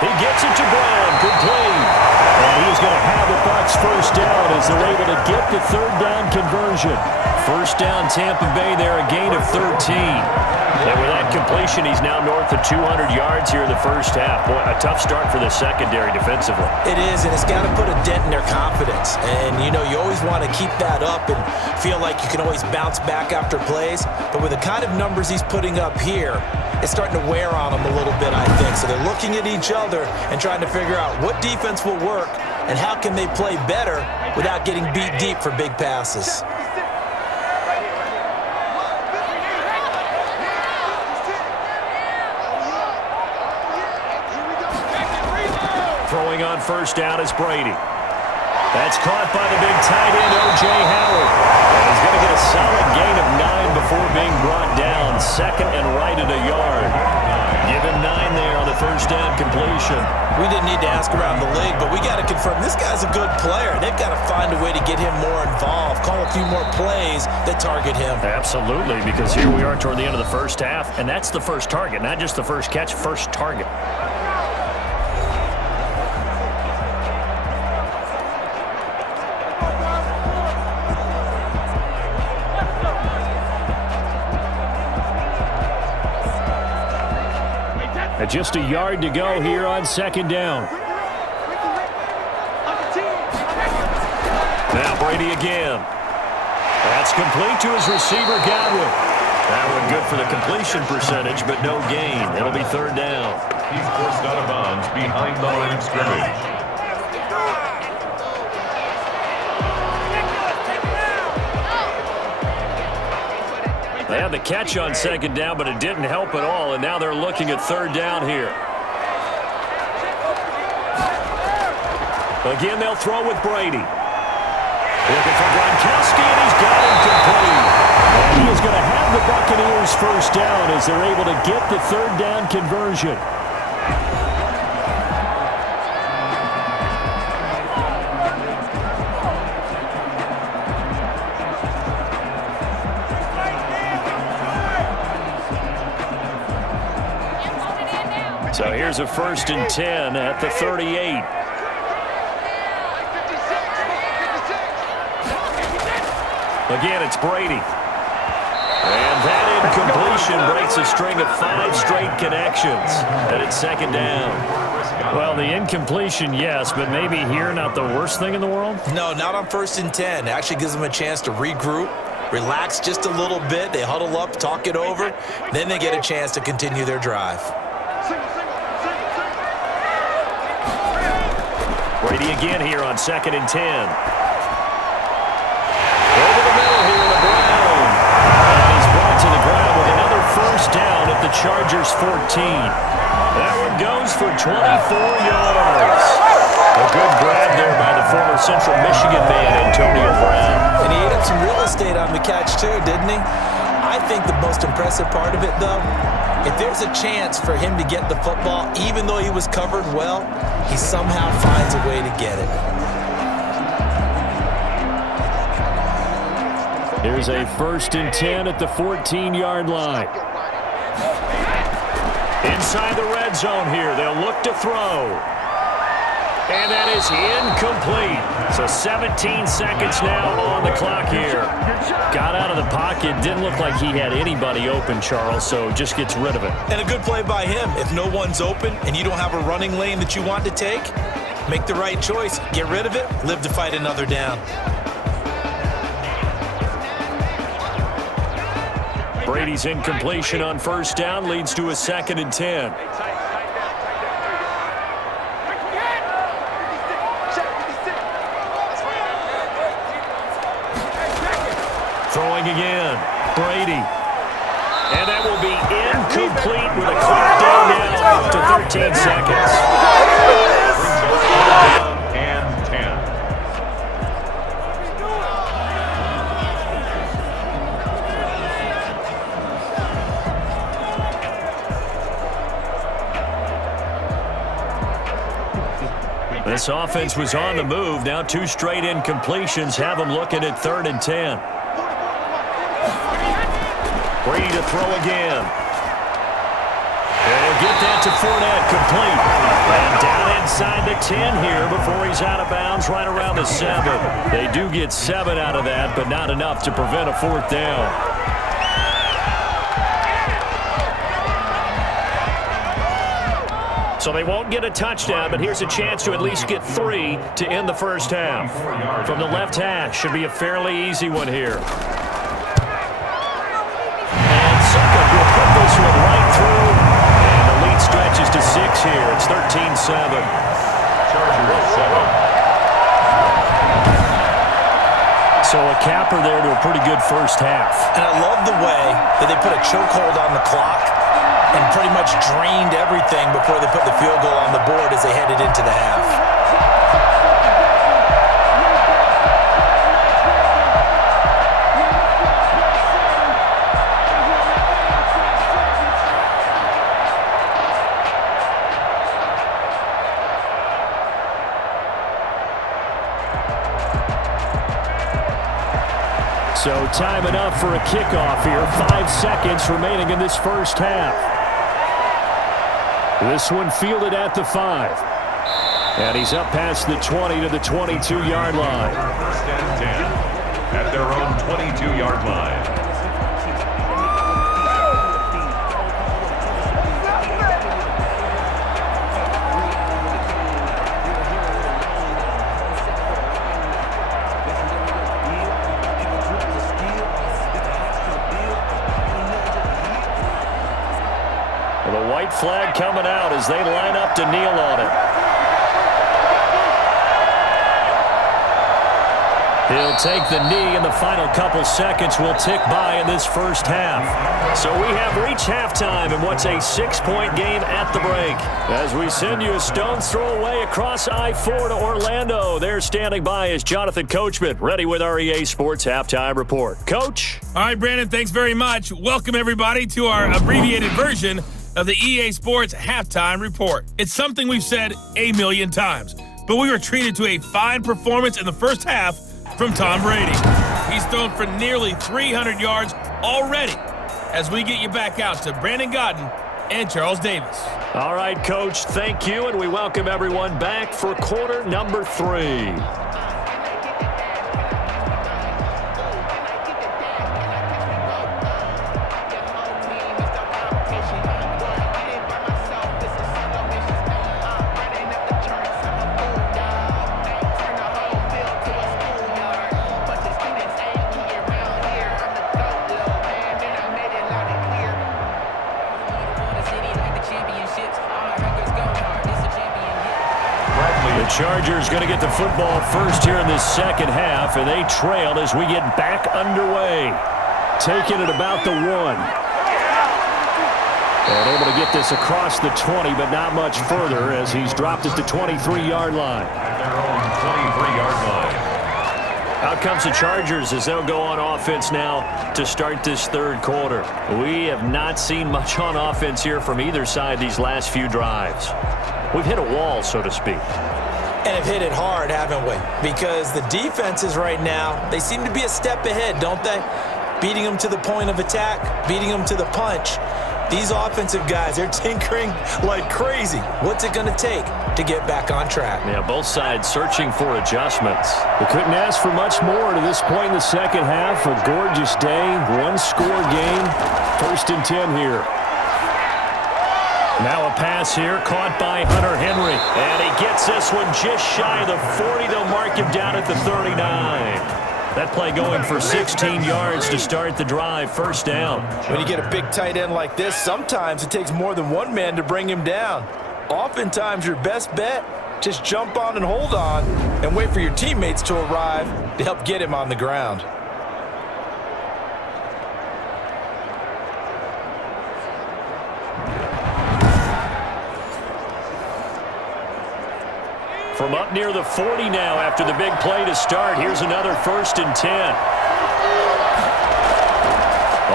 He gets it to Brown, complete. And he's going to have the Bucs first down as they're able to get the 3rd down conversion. First down Tampa Bay there, a gain of 13. And with that completion, he's now north of 200 yards here in the first half. Boy, a tough start for the secondary defensively. It is, and it's got to put a dent in their confidence. And, you know, you always want to keep that up and feel like you can always bounce back after plays. But with the kind of numbers he's putting up here, it's starting to wear on them a little bit, I think. So they're looking at each other and trying to figure out what defense will work and how can they play better without getting beat deep for big passes. Throwing on first down is Brady. That's caught by the big tight end, O.J. Howard. And he's going to get a solid gain of 9 before being brought down. 2nd and right at a yard. Give him 9 there on the first down completion. We didn't need to ask around the league, but we got to confirm this guy's a good player. They've got to find a way to get him more involved, call a few more plays that target him. Absolutely, because here we are toward the end of the first half, and that's the first target, not just the first catch, first target. Just a yard to go here on 2nd down. Now Brady again. That's complete to his receiver, Godwin. That one good for the completion percentage, but no gain. It'll be 3rd down. He's forced out of bounds behind the line of scrimmage. They had the catch on 2nd down, but it didn't help at all, and now they're looking at 3rd down here. Again, they'll throw with Brady. Looking for Gronkowski, and he's got him complete. And he is going to have the Buccaneers first down as they're able to get the 3rd down conversion. So here's a 1st and 10 at the 38. Again, it's Brady. And that incompletion breaks a string of 5 straight connections. And it's 2nd down. Well, the incompletion, yes, but maybe here not the worst thing in the world? No, not on 1st and 10. It actually gives them a chance to regroup, relax just a little bit. They huddle up, talk it over. Then they get a chance to continue their drive. Brady again here on 2nd and 10. Over the middle here to Brown. And he's brought to the ground with another first down at the Chargers 14. That one goes for 24 yards. A good grab there by the former Central Michigan man, Antonio Brown. And he ate up some real estate on the catch too, didn't he? I think the most impressive part of it, though, if there's a chance for him to get the football, even though he was covered well, he somehow finds a way to get it. Here's a 1st and 10 at the 14-yard line. Inside the red zone here, they'll look to throw. And that is incomplete. So 17 seconds now on the clock here. Got out of the pocket. Didn't look like he had anybody open, Charles, so just gets rid of it. And a good play by him. If no one's open and you don't have a running lane that you want to take, make the right choice. Get rid of it. Live to fight another down. Brady's incompletion on first down leads to a 2nd and 10. Throwing again, Brady. And that will be incomplete with a clock down now to 13 seconds. And 10. This offense was on the move. Now 2 straight incompletions have them looking at 3rd and 10. Brady to throw again. And get that to Fournette, complete. And down inside the 10 here before he's out of bounds right around the 7. They do get 7 out of that, but not enough to prevent a 4th down. So they won't get a touchdown, but here's a chance to at least get 3 to end the first half. From the left hash, should be a fairly easy one here. And Suckup will put this one right through. And the lead stretches to 6 here. It's 13-7. Chargers 7. So a capper there to a pretty good first half. And I love the way that they put a chokehold on the clock and pretty much drained everything before they put the field goal on the board as they headed into the half. So time enough for a kickoff here. 5 seconds remaining in this first half. This one fielded at the 5. And he's up past the 20 to the 22-yard line. First and 10 at their own 22-yard line. The white flag coming out as they line up to kneel on it. He'll take the knee, and the final couple seconds will tick by in this first half. So we have reached halftime in what's a 6-point game at the break. As we send you a stone's throw away across I-4 to Orlando. There standing by is Jonathan Coachman, ready with our EA Sports Halftime Report. Coach? All right, Brandon, thanks very much. Welcome, everybody, to our abbreviated version of the EA Sports Halftime Report. It's something we've said a million times, but we were treated to a fine performance in the first half from Tom Brady. He's thrown for nearly 300 yards already as we get you back out to Brandon Godden and Charles Davis. All right, Coach, thank you, and we welcome everyone back for quarter number 3. Chargers going to get the football first here in this second half, and they trail as we get back underway. Taking it about the 1. And able to get this across the 20, but not much further as he's dropped at the 23-yard line. Their own 23-yard line. Out comes the Chargers as they'll go on offense now to start this third quarter. We have not seen much on offense here from either side these last few drives. We've hit a wall, so to speak. And have hit it hard, haven't we? Because the defenses right now, they seem to be a step ahead, don't they? Beating them to the point of attack, beating them to the punch. These offensive guys, they're tinkering like crazy. What's it going to take to get back on track? Yeah, both sides searching for adjustments. We couldn't ask for much more to this point in the second half. A gorgeous day, one-score game. 1st and 10 here. Now a pass here, caught by Hunter Henry. And he gets this one just shy of the 40. They'll mark him down at the 39. That play going for 16 yards to start the drive. First down. When you get a big tight end like this, sometimes it takes more than one man to bring him down. Oftentimes, your best bet, just jump on and hold on and wait for your teammates to arrive to help get him on the ground. From up near the 40 now after the big play to start. Here's another 1st and 10.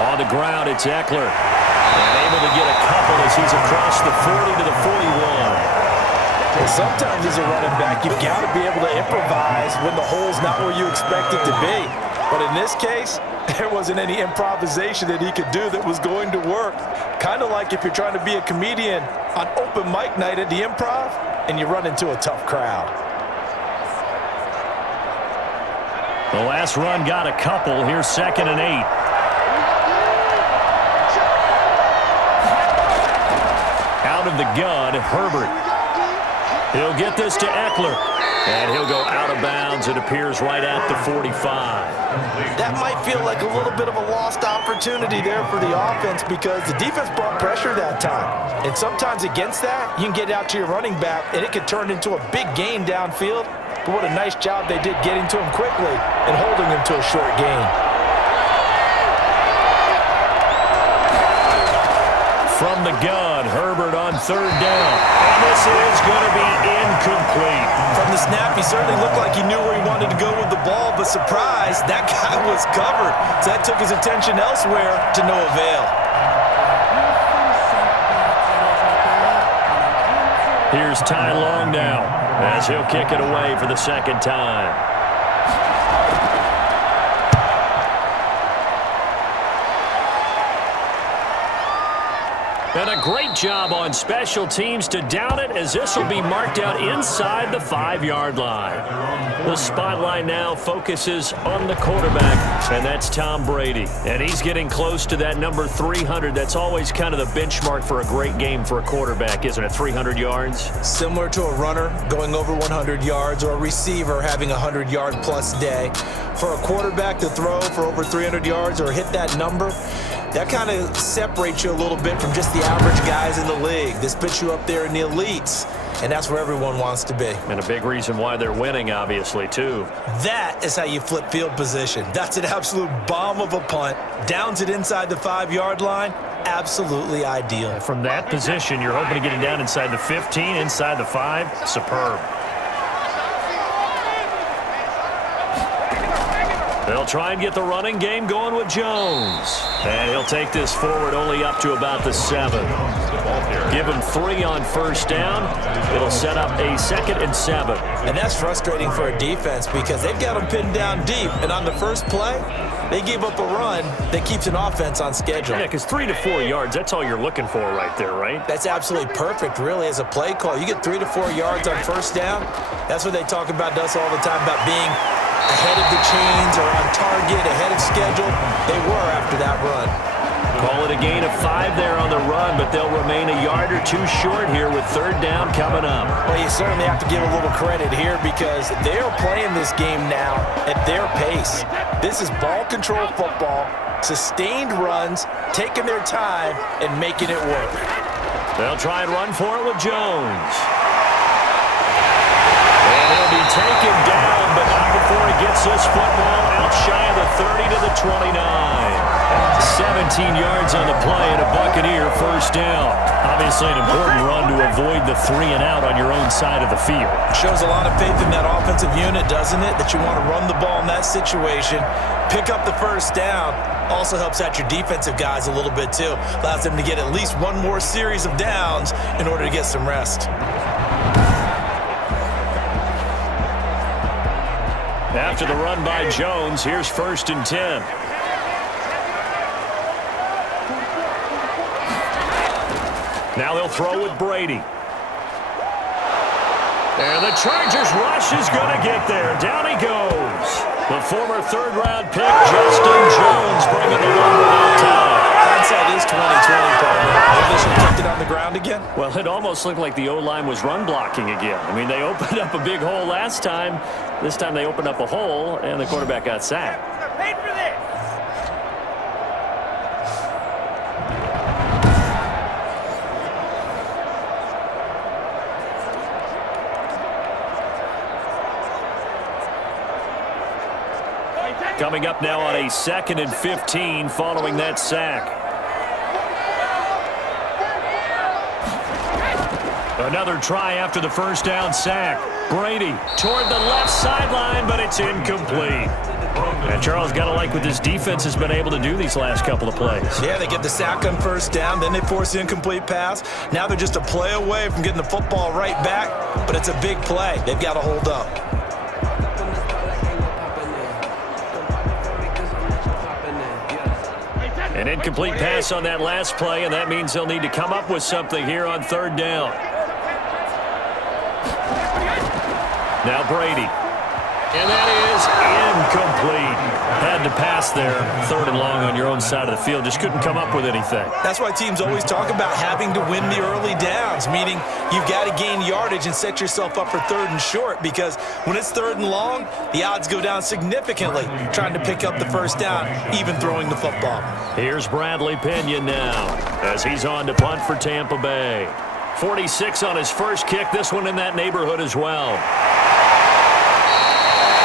On the ground, it's Eckler. And able to get a couple as he's across the 40 to the 41. Well, sometimes as a running back, you've got to be able to improvise when the hole's not where you expect it to be. But in this case, there wasn't any improvisation that he could do that was going to work. Kind of like if you're trying to be a comedian on open mic night at the Improv and you run into a tough crowd. The last run got a couple. Here's 2nd and 8. Out of the gun, Herbert. He'll get this to Eckler. And he'll go out of bounds. It appears right at the 45. That might feel like a little bit of a lost opportunity there for the offense because the defense brought pressure that time. And sometimes against that, you can get out to your running back, and it could turn into a big gain downfield. But what a nice job they did getting to him quickly and holding him to a short gain. From the gun, Herbert on 3rd down. And this is going to be incomplete. From the snap, he certainly looked like he knew where he wanted to go with the ball, but surprise, that guy was covered. So that took his attention elsewhere to no avail. Here's Ty Long now as he'll kick it away for the 2nd time. And a great job on special teams to down it as this will be marked out inside the 5-yard line. The spotlight now focuses on the quarterback, and that's Tom Brady. And he's getting close to that number 300. That's always kind of the benchmark for a great game for a quarterback, isn't it? 300 yards? Similar to a runner going over 100 yards or a receiver having a 100-yard-plus day. For a quarterback to throw for over 300 yards or hit that number, that kind of separates you a little bit from just the average guys in the league. This puts you up there in the elites, and that's where everyone wants to be. And a big reason why they're winning, obviously, too. That is how you flip field position. That's an absolute bomb of a punt. Downs it inside the 5-yard line. Absolutely ideal. From that position, you're hoping to get it down inside the 15, inside the 5. Superb. They'll try and get the running game going with Jones. And he'll take this forward only up to about the 7. Give him 3 on 1st down. It'll set up a 2nd and 7. And that's frustrating for a defense because they've got them pinned down deep. And on the first play, they gave up a run that keeps an offense on schedule. Yeah, because 3 to 4 yards, that's all you're looking for right there, right? That's absolutely perfect, really, as a play call. You get 3 to 4 yards on 1st down. That's what they talk about us all the time, about being ahead of the chains or on target, ahead of schedule. They were after that run. Call it a gain of 5 there on the run, but they'll remain a yard or 2 short here with 3rd down coming up. Well, you certainly have to give a little credit here because they're playing this game now at their pace. This is ball control football, sustained runs, taking their time, and making it work. They'll try and run for it with Jones. And he'll be taken down, but not before he gets this football out shy of the 30 to the 29. 17 yards on the play and a Buccaneer 1st down. Obviously an important run to avoid the 3 and out on your own side of the field. Shows a lot of faith in that offensive unit, doesn't it? That you want to run the ball in that situation. Pick up the 1st down. Also helps out your defensive guys a little bit too. Allows them to get at least one more series of downs in order to get some rest. After the run by Jones, here's 1st and 10. Now they'll throw with Brady. And the Chargers rush is going to get there. Down he goes. The former 3rd-round pick, Justin Jones, bringing the one without time. Hindsight is 20/20, partner. Maybe they should have kept it on the ground again. Well, it almost looked like the O-line was run blocking again. I mean, they opened up a big hole last time. This time they opened up a hole, and the quarterback got sacked. Paid for this. Coming up now on a 2nd and 15 following that sack. Another try after the 1st down sack. Brady toward the left sideline, but it's incomplete. And Charles, got to like what this defense has been able to do these last couple of plays. Yeah, they get the sack on first down, then they force the incomplete pass. Now they're just a play away from getting the football right back, but it's a big play. They've got to hold up. An incomplete pass on that last play, and that means they'll need to come up with something here on third down. Now Brady. And that is incomplete. Had to pass there, third and long on your own side of the field. Just couldn't come up with anything. That's why teams always talk about having to win the early downs, meaning you've got to gain yardage and set yourself up for third and short, because when it's third and long, the odds go down significantly trying to pick up the first down, even throwing the football. Here's Bradley Pinion now as he's on to punt for Tampa Bay. 46 on his first kick, this one in that neighborhood as well.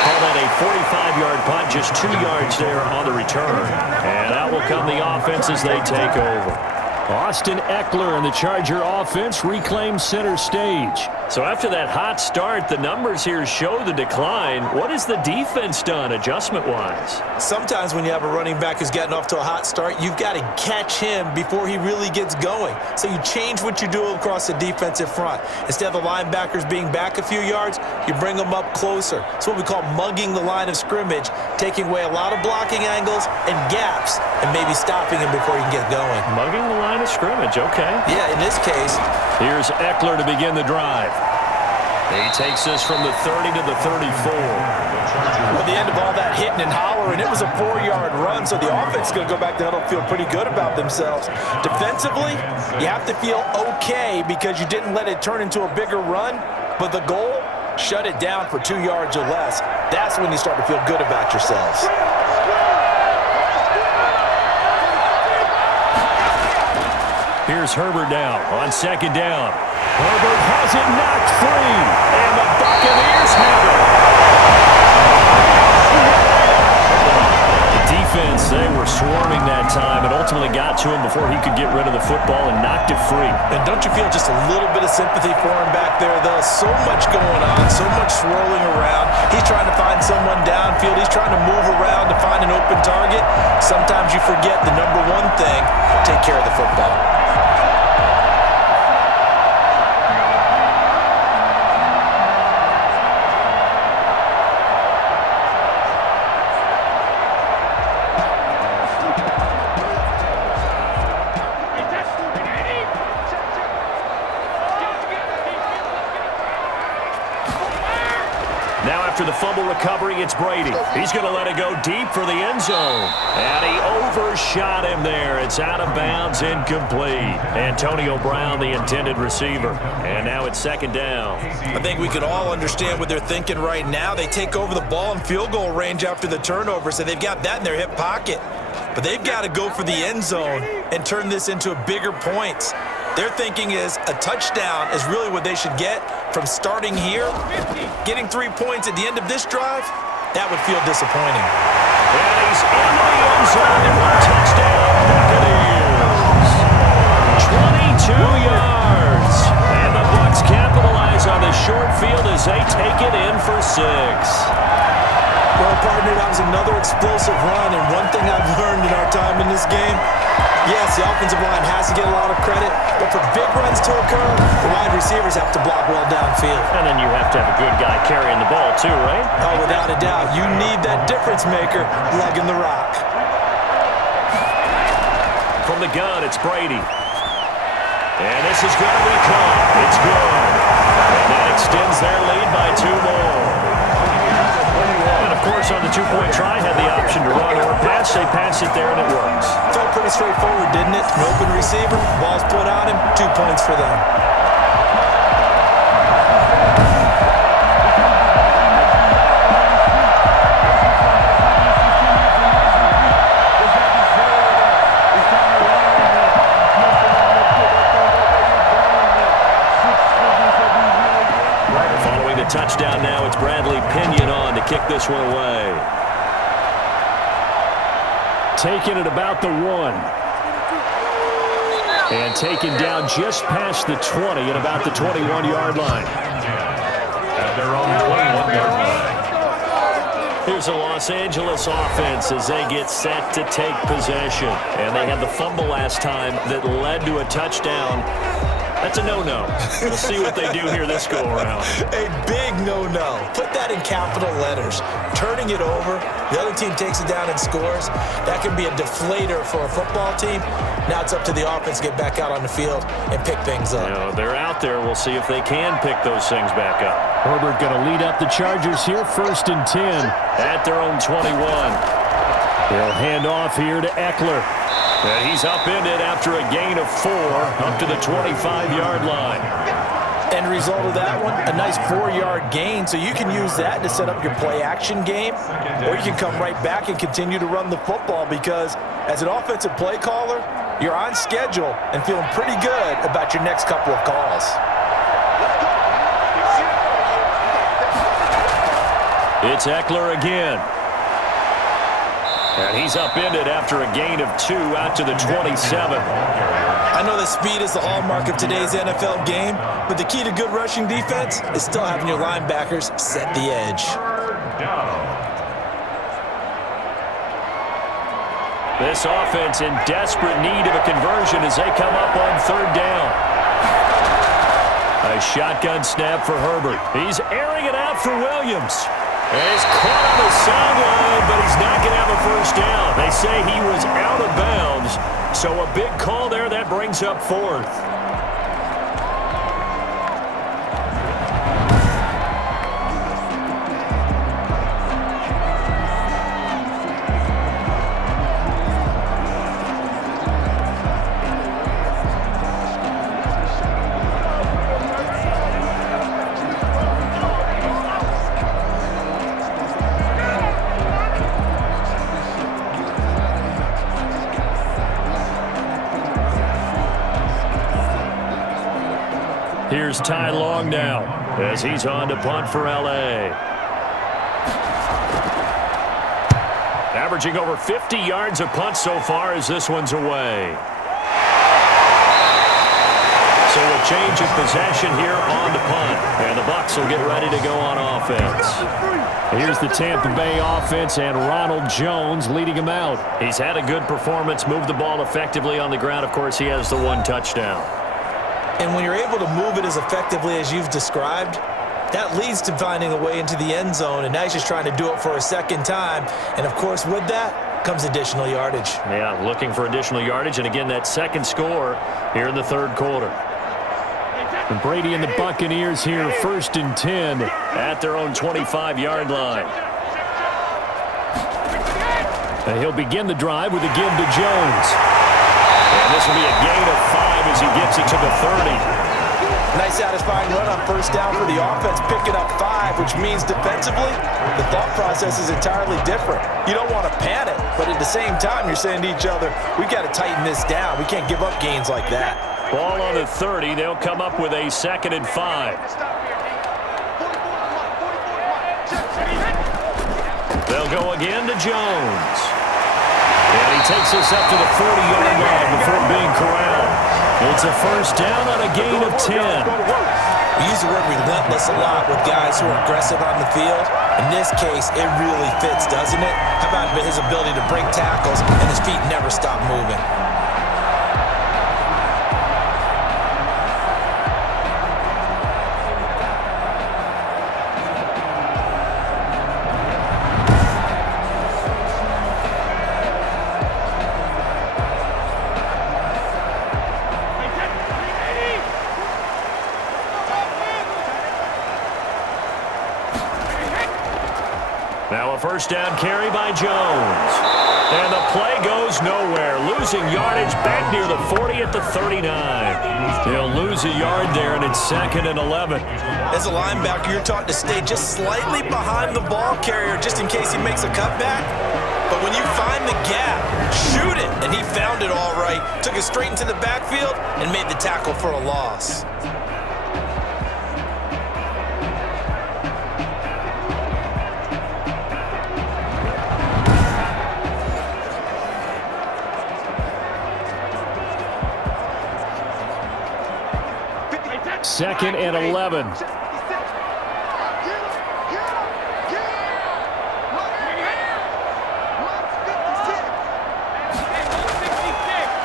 Call that a 45-yard punt, just 2 yards there on the return. And out will come the offense as they take over. Austin Eckler and the Charger offense reclaim center stage. So after that hot start, the numbers here show the decline. What has the defense done adjustment-wise? Sometimes when you have a running back who's gotten off to a hot start, you've got to catch him before he really gets going. So you change what you do across the defensive front. Instead of the linebackers being back a few yards, you bring them up closer. It's what we call mugging the line of scrimmage, taking away a lot of blocking angles and gaps, and maybe stopping him before he can get going. Mugging the line of scrimmage, okay. Yeah, in this case. Here's Eckler to begin the drive. He takes this from the 30 to the 34. At the end of all that hitting and hollering, it was a 4-yard run, so the offense is going to go back to huddle and feel pretty good about themselves. Defensively, you have to feel okay because you didn't let it turn into a bigger run, but the goal, shut it down for 2 yards or less. That's when you start to feel good about yourselves. Here's Herbert now on second down. Herbert has it knocked free, and the Buccaneers have it. The defense, they were swarming that time and ultimately got to him before he could get rid of the football and knocked it free. And don't you feel just a little bit of sympathy for him back there, though? So much going on, so much swirling around. He's trying to find someone downfield. He's trying to move around to find an open target. Sometimes you forget the number one thing, take care of the football. After the fumble recovery, it's Brady. He's going to let it go deep for the end zone. And he overshot him there. It's out of bounds, incomplete. Antonio Brown, the intended receiver. And now it's second down. I think we could all understand what they're thinking right now. They take over the ball in field goal range after the turnover, so they've got that in their hip pocket. But they've got to go for the end zone and turn this into a bigger points. Their thinking is a touchdown is really what they should get from starting here. Getting 3 points at the end of this drive, that would feel disappointing. And he's in the end zone for a touchdown, Buccaneers. 22 yards. And the Bucs capitalize on the short field as they take it in for 6. Well, partner, that was another explosive run, and one thing I've learned in our time in this game, yes, the offensive line has to get a lot of credit, but for big runs to occur, the wide receivers have to block well downfield. And then you have to have a good guy carrying the ball too, right? Oh, without a doubt. You need that difference maker lugging the rock. From the gun, it's Brady. And this is going to be caught. It's good. And that extends their lead by 2 more. And, of course, on the 2-point try, had the option to run or pass. They pass it there, and it works. Felt pretty straightforward, didn't it? An open receiver, ball's put on him, 2 points for them. Following the touchdown now, it's Bradley Pinion on to kick this one away. Taken at about the 1. And taken down just past the 20 at about the 21-yard line. their own 21-yard line. Here's the Los Angeles offense as they get set to take possession. And they had the fumble last time that led to a touchdown. That's a no-no. We'll see what they do here this go-around. A big no-no. Put that in capital letters. Turning it over, the other team takes it down and scores. That can be a deflator for a football team. Now it's up to the offense to get back out on the field and pick things up. You know, they're out there. We'll see if they can pick those things back up. Herbert going to lead up the Chargers here, 1st and 10 at their own 21. They'll hand off here to Eckler. And he's upended after a gain of 4 up to the 25-yard line. End result of that one, a nice 4-yard gain, so you can use that to set up your play-action game, or you can come right back and continue to run the football because as an offensive play caller, you're on schedule and feeling pretty good about your next couple of calls. It's Eckler again. And he's upended after a gain of 2 out to the 27. I know that speed is the hallmark of today's NFL game, but the key to good rushing defense is still having your linebackers set the edge. This offense in desperate need of a conversion as they come up on 3rd down. A shotgun snap for Herbert. He's airing it out for Williams. And he's caught on the sideline, but he's not going to have a 1st down. They say he was out of bounds, so a big call there that brings up 4th. Here's Ty Long now as he's on to punt for L.A. Averaging over 50 yards a punt so far as this one's away. So a change of possession here on the punt. And the Bucs will get ready to go on offense. Here's the Tampa Bay offense and Ronald Jones leading him out. He's had a good performance, moved the ball effectively on the ground. Of course, he has the 1 touchdown. And when you're able to move it as effectively as you've described, that leads to finding a way into the end zone, and now he's just trying to do it for a 2nd time. And, of course, with that comes additional yardage. Yeah, looking for additional yardage, and again, that 2nd score here in the 3rd quarter. And Brady and the Buccaneers here, 1st and 10 at their own 25-yard line. And he'll begin the drive with a give to Jones. And this will be a gain of 5 as he gets it to the 30. Nice satisfying run on 1st down for the offense, picking up 5, which means defensively, the thought process is entirely different. You don't want to panic, but at the same time, you're saying to each other, we've got to tighten this down. We can't give up gains like that. Ball on the 30. They'll come up with a 2nd and 5. They'll go again to Jones. And he takes us up to the 40-yard line before being corralled. It's a 1st down on a gain of 10. We use the word relentless a lot with guys who are aggressive on the field. In this case, it really fits, doesn't it? How about his ability to break tackles and his feet never stop moving? Now a 1st down carry by Jones. And the play goes nowhere. Losing yardage back near the 40 at the 39. He'll lose a yard there, and it's 2nd and 11. As a linebacker, you're taught to stay just slightly behind the ball carrier just in case he makes a cutback. But when you find the gap, shoot it. And he found it all right. Took it straight into the backfield and made the tackle for a loss. Second and 11.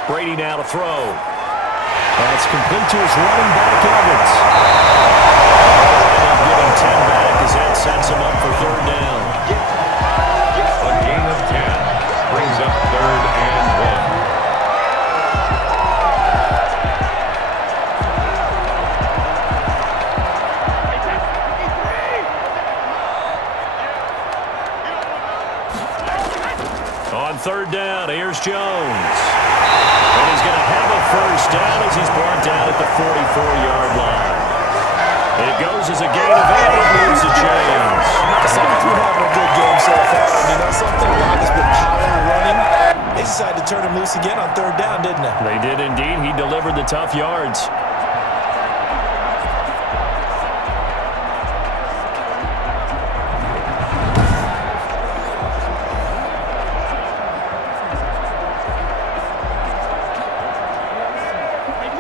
Brady now to throw. That's complete to his running back, Evans. And getting 10 back as that sets him up for third down. A gain of 10 brings up 3rd and 1. On 3rd down, here's Jones. And he's going to have a first down as he's brought down at the 44-yard line. It goes as a gain of 8. It moves to James. Seems we're having a good game so far. You know something? A lot has been power running. They decided to turn him loose again on 3rd down, didn't they? They did indeed. He delivered the tough yards.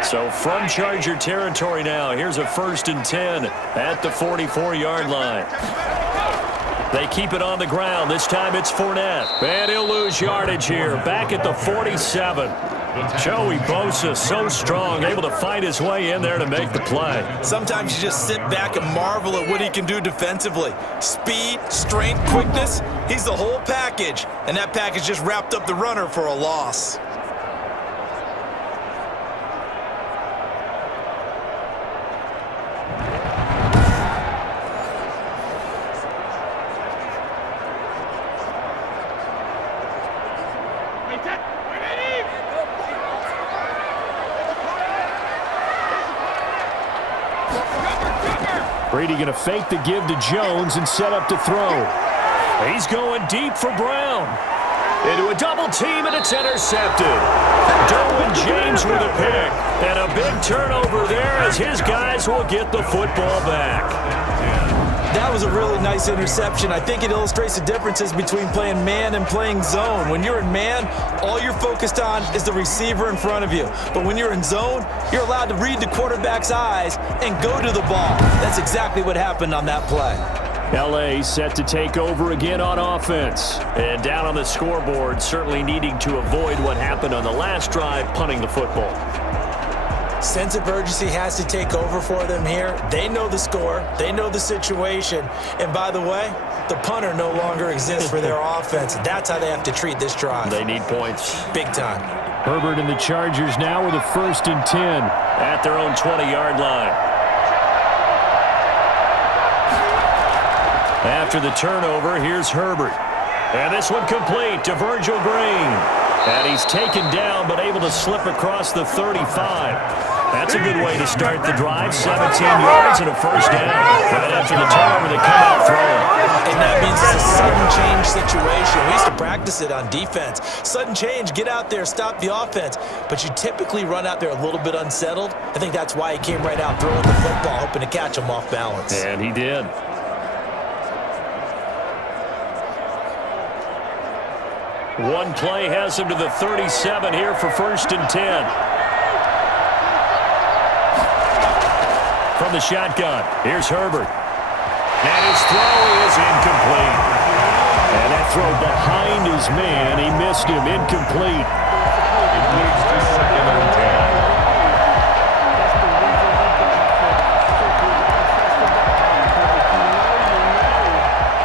So from Charger territory now, here's a 1st and 10 at the 44-yard line. They keep it on the ground. This time it's Fournette. And he'll lose yardage here. Back at the 47. Joey Bosa, so strong, able to find his way in there to make the play. Sometimes you just sit back and marvel at what he can do defensively. Speed, strength, quickness. He's the whole package. And that package just wrapped up the runner for a loss. Brady going to fake the give to Jones and set up to throw. He's going deep for Brown. Into a double team, and it's intercepted. Derwin James with a pick. And a big turnover there as his guys will get the football back. That was a really nice interception. I think it illustrates the differences between playing man and playing zone. When you're in man, all you're focused on is the receiver in front of you. But when you're in zone, you're allowed to read the quarterback's eyes and go to the ball. That's exactly what happened on that play. LA set to take over again on offense. And down on the scoreboard, certainly needing to avoid what happened on the last drive, punting the football. Sense of urgency has to take over for them here. They know the score. They know the situation. And by the way, the punter no longer exists for their offense. That's how they have to treat this drive. They need points. Big time. Herbert and the Chargers now with a 1st and 10 at their own 20-yard line. After the turnover, here's Herbert. And this one complete to Virgil Green. And he's taken down but able to slip across the 35. That's a good way to start the drive. 17 yards and a first down. Right after the turnover, they come out throwing. And that means it's a sudden change situation. We used to practice it on defense. Sudden change, get out there, stop the offense. But you typically run out there a little bit unsettled. I think that's why he came right out throwing the football, hoping to catch him off balance. And he did. One play has him to the 37 here for 1st and 10. From the shotgun, here's Herbert. And his throw is incomplete. And that throw behind his man, he missed him, incomplete. It leads to 2nd and 10.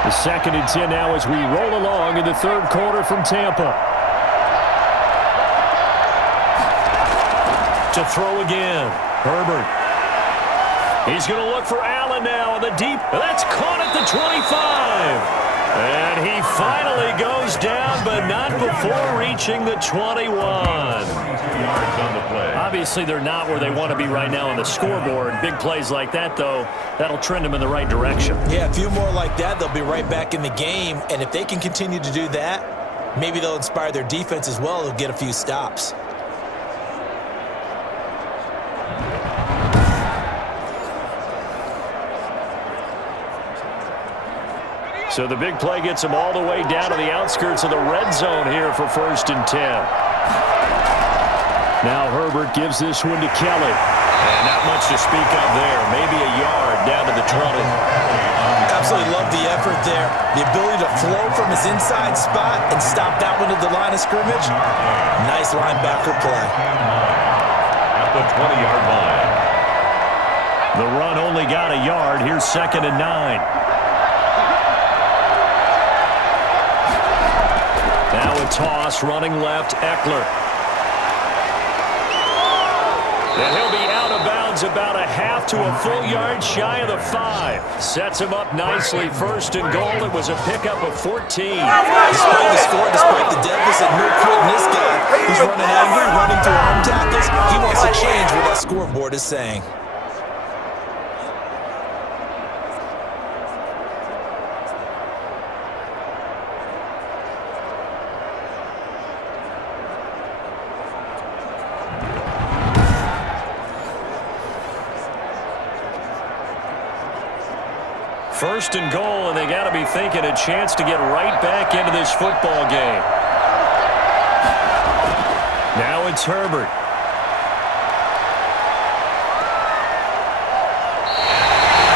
The 2nd and 10 now as we roll along in the 3rd quarter from Tampa. To throw again, Herbert. He's going to look for Allen now on the deep. That's caught at the 25. And he finally goes down, but not before reaching the 21. Obviously, they're not where they want to be right now on the scoreboard. Big plays like that, though, that'll trend them in the right direction. Yeah, a few more like that, they'll be right back in the game. And if they can continue to do that, maybe they'll inspire their defense as well. They'll get a few stops. So the big play gets him all the way down to the outskirts of the red zone here for 1st and 10. Now Herbert gives this one to Kelly. And not much to speak of there. Maybe a yard down to the 20. Absolutely love the effort there. The ability to flow from his inside spot and stop that one at the line of scrimmage. Nice linebacker play. At the 20-yard line. The run only got a yard. Here's 2nd and 9. Now a toss, running left, Eckler. And he'll be out of bounds about a half to a full yard shy of the 5. Sets him up nicely. 1st and goal. It was a pickup of 14. Despite the score, despite the deficit, no quitting this guy. He's running angry, running through arm tackles. He wants to change what that scoreboard is saying. First and goal, and they got to be thinking a chance to get right back into this football game. Now it's Herbert.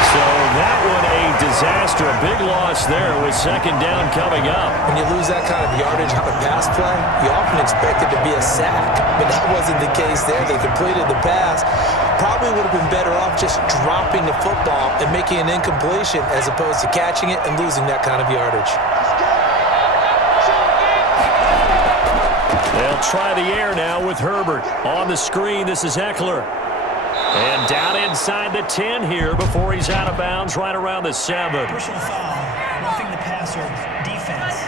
So that one a disaster. A big loss there with 2nd down coming up. When you lose that kind of yardage on a pass play, you often expect it to be a sack, but that wasn't the case there. They completed the pass. Probably would have been better off just dropping the football and making an incompletion as opposed to catching it and losing that kind of yardage. They'll try the air now with Herbert. On the screen, this is Eckler. And down inside the 10 here before he's out of bounds right around the 7. Personal foul. Roughing the passer. Defense.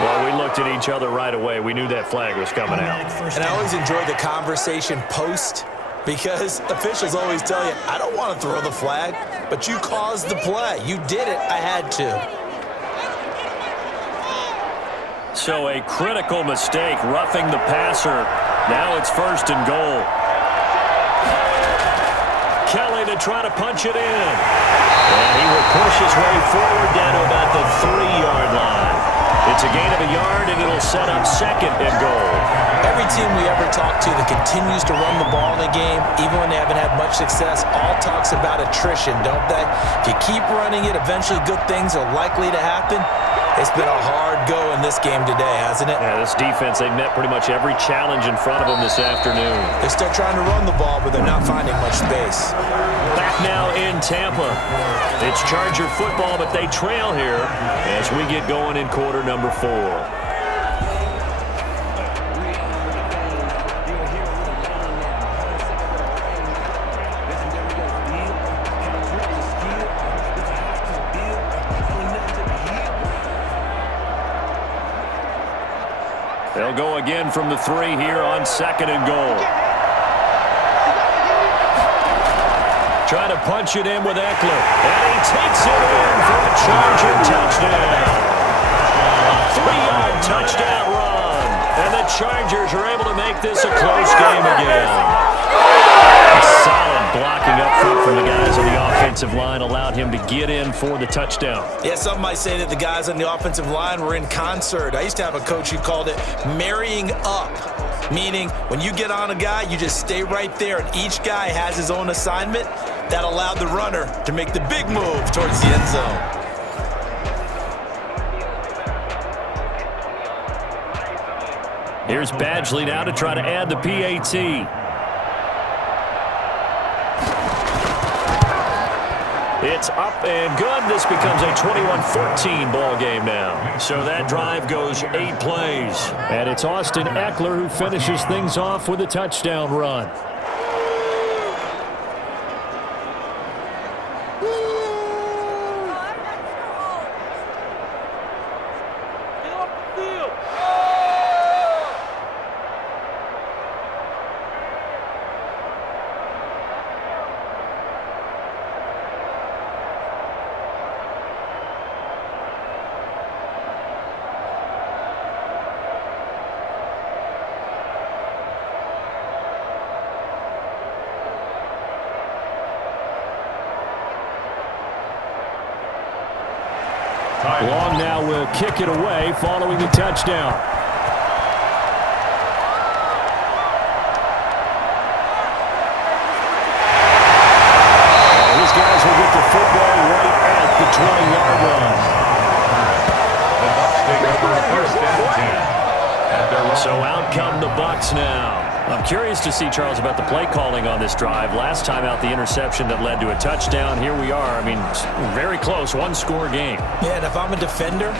Well, we looked at each other right away. We knew that flag was coming out. And I always enjoy the conversation post because officials always tell you, I don't want to throw the flag, but you caused the play. You did it. I had to. So a critical mistake, roughing the passer. Now it's 1st and goal. Kelly to try to punch it in. And he will push his way forward down to about the 3-yard line. It's a gain of a yard, and it'll set up 2nd and goal. Every team we ever talk to that continues to run the ball in a game, even when they haven't had much success, all talks about attrition, don't they? If you keep running it, eventually good things are likely to happen. It's been a hard go in this game today, hasn't it? Yeah, this defense, they've met pretty much every challenge in front of them this afternoon. They're still trying to run the ball, but they're not finding much space. Back now in Tampa. It's Charger football, but they trail here as we get going in quarter number 4. They'll go again from the 3 here on 2nd and goal. Trying to punch it in with Eckler. And he takes it in for a Charger touchdown. A 3-yard touchdown run. And the Chargers are able to make this a close game again. A solid blocking up front from the guys on the offensive line allowed him to get in for the touchdown. Yeah, some might say that the guys on the offensive line were in concert. I used to have a coach who called it marrying up, meaning when you get on a guy, you just stay right there, and each guy has his own assignment. That allowed the runner to make the big move towards the end zone. Here's Badgley now to try to add the PAT. It's up and good. This becomes a 21-14 ball game now. So that drive goes 8 plays. And it's Austin Eckler who finishes things off with a touchdown run. Long now will kick it away following the touchdown. Bucs now. I'm curious to see, Charles, about the play calling on this drive. Last time out, the interception that led to a touchdown. Here we are. I mean, very close, one-score game. Yeah, and if I'm a defender,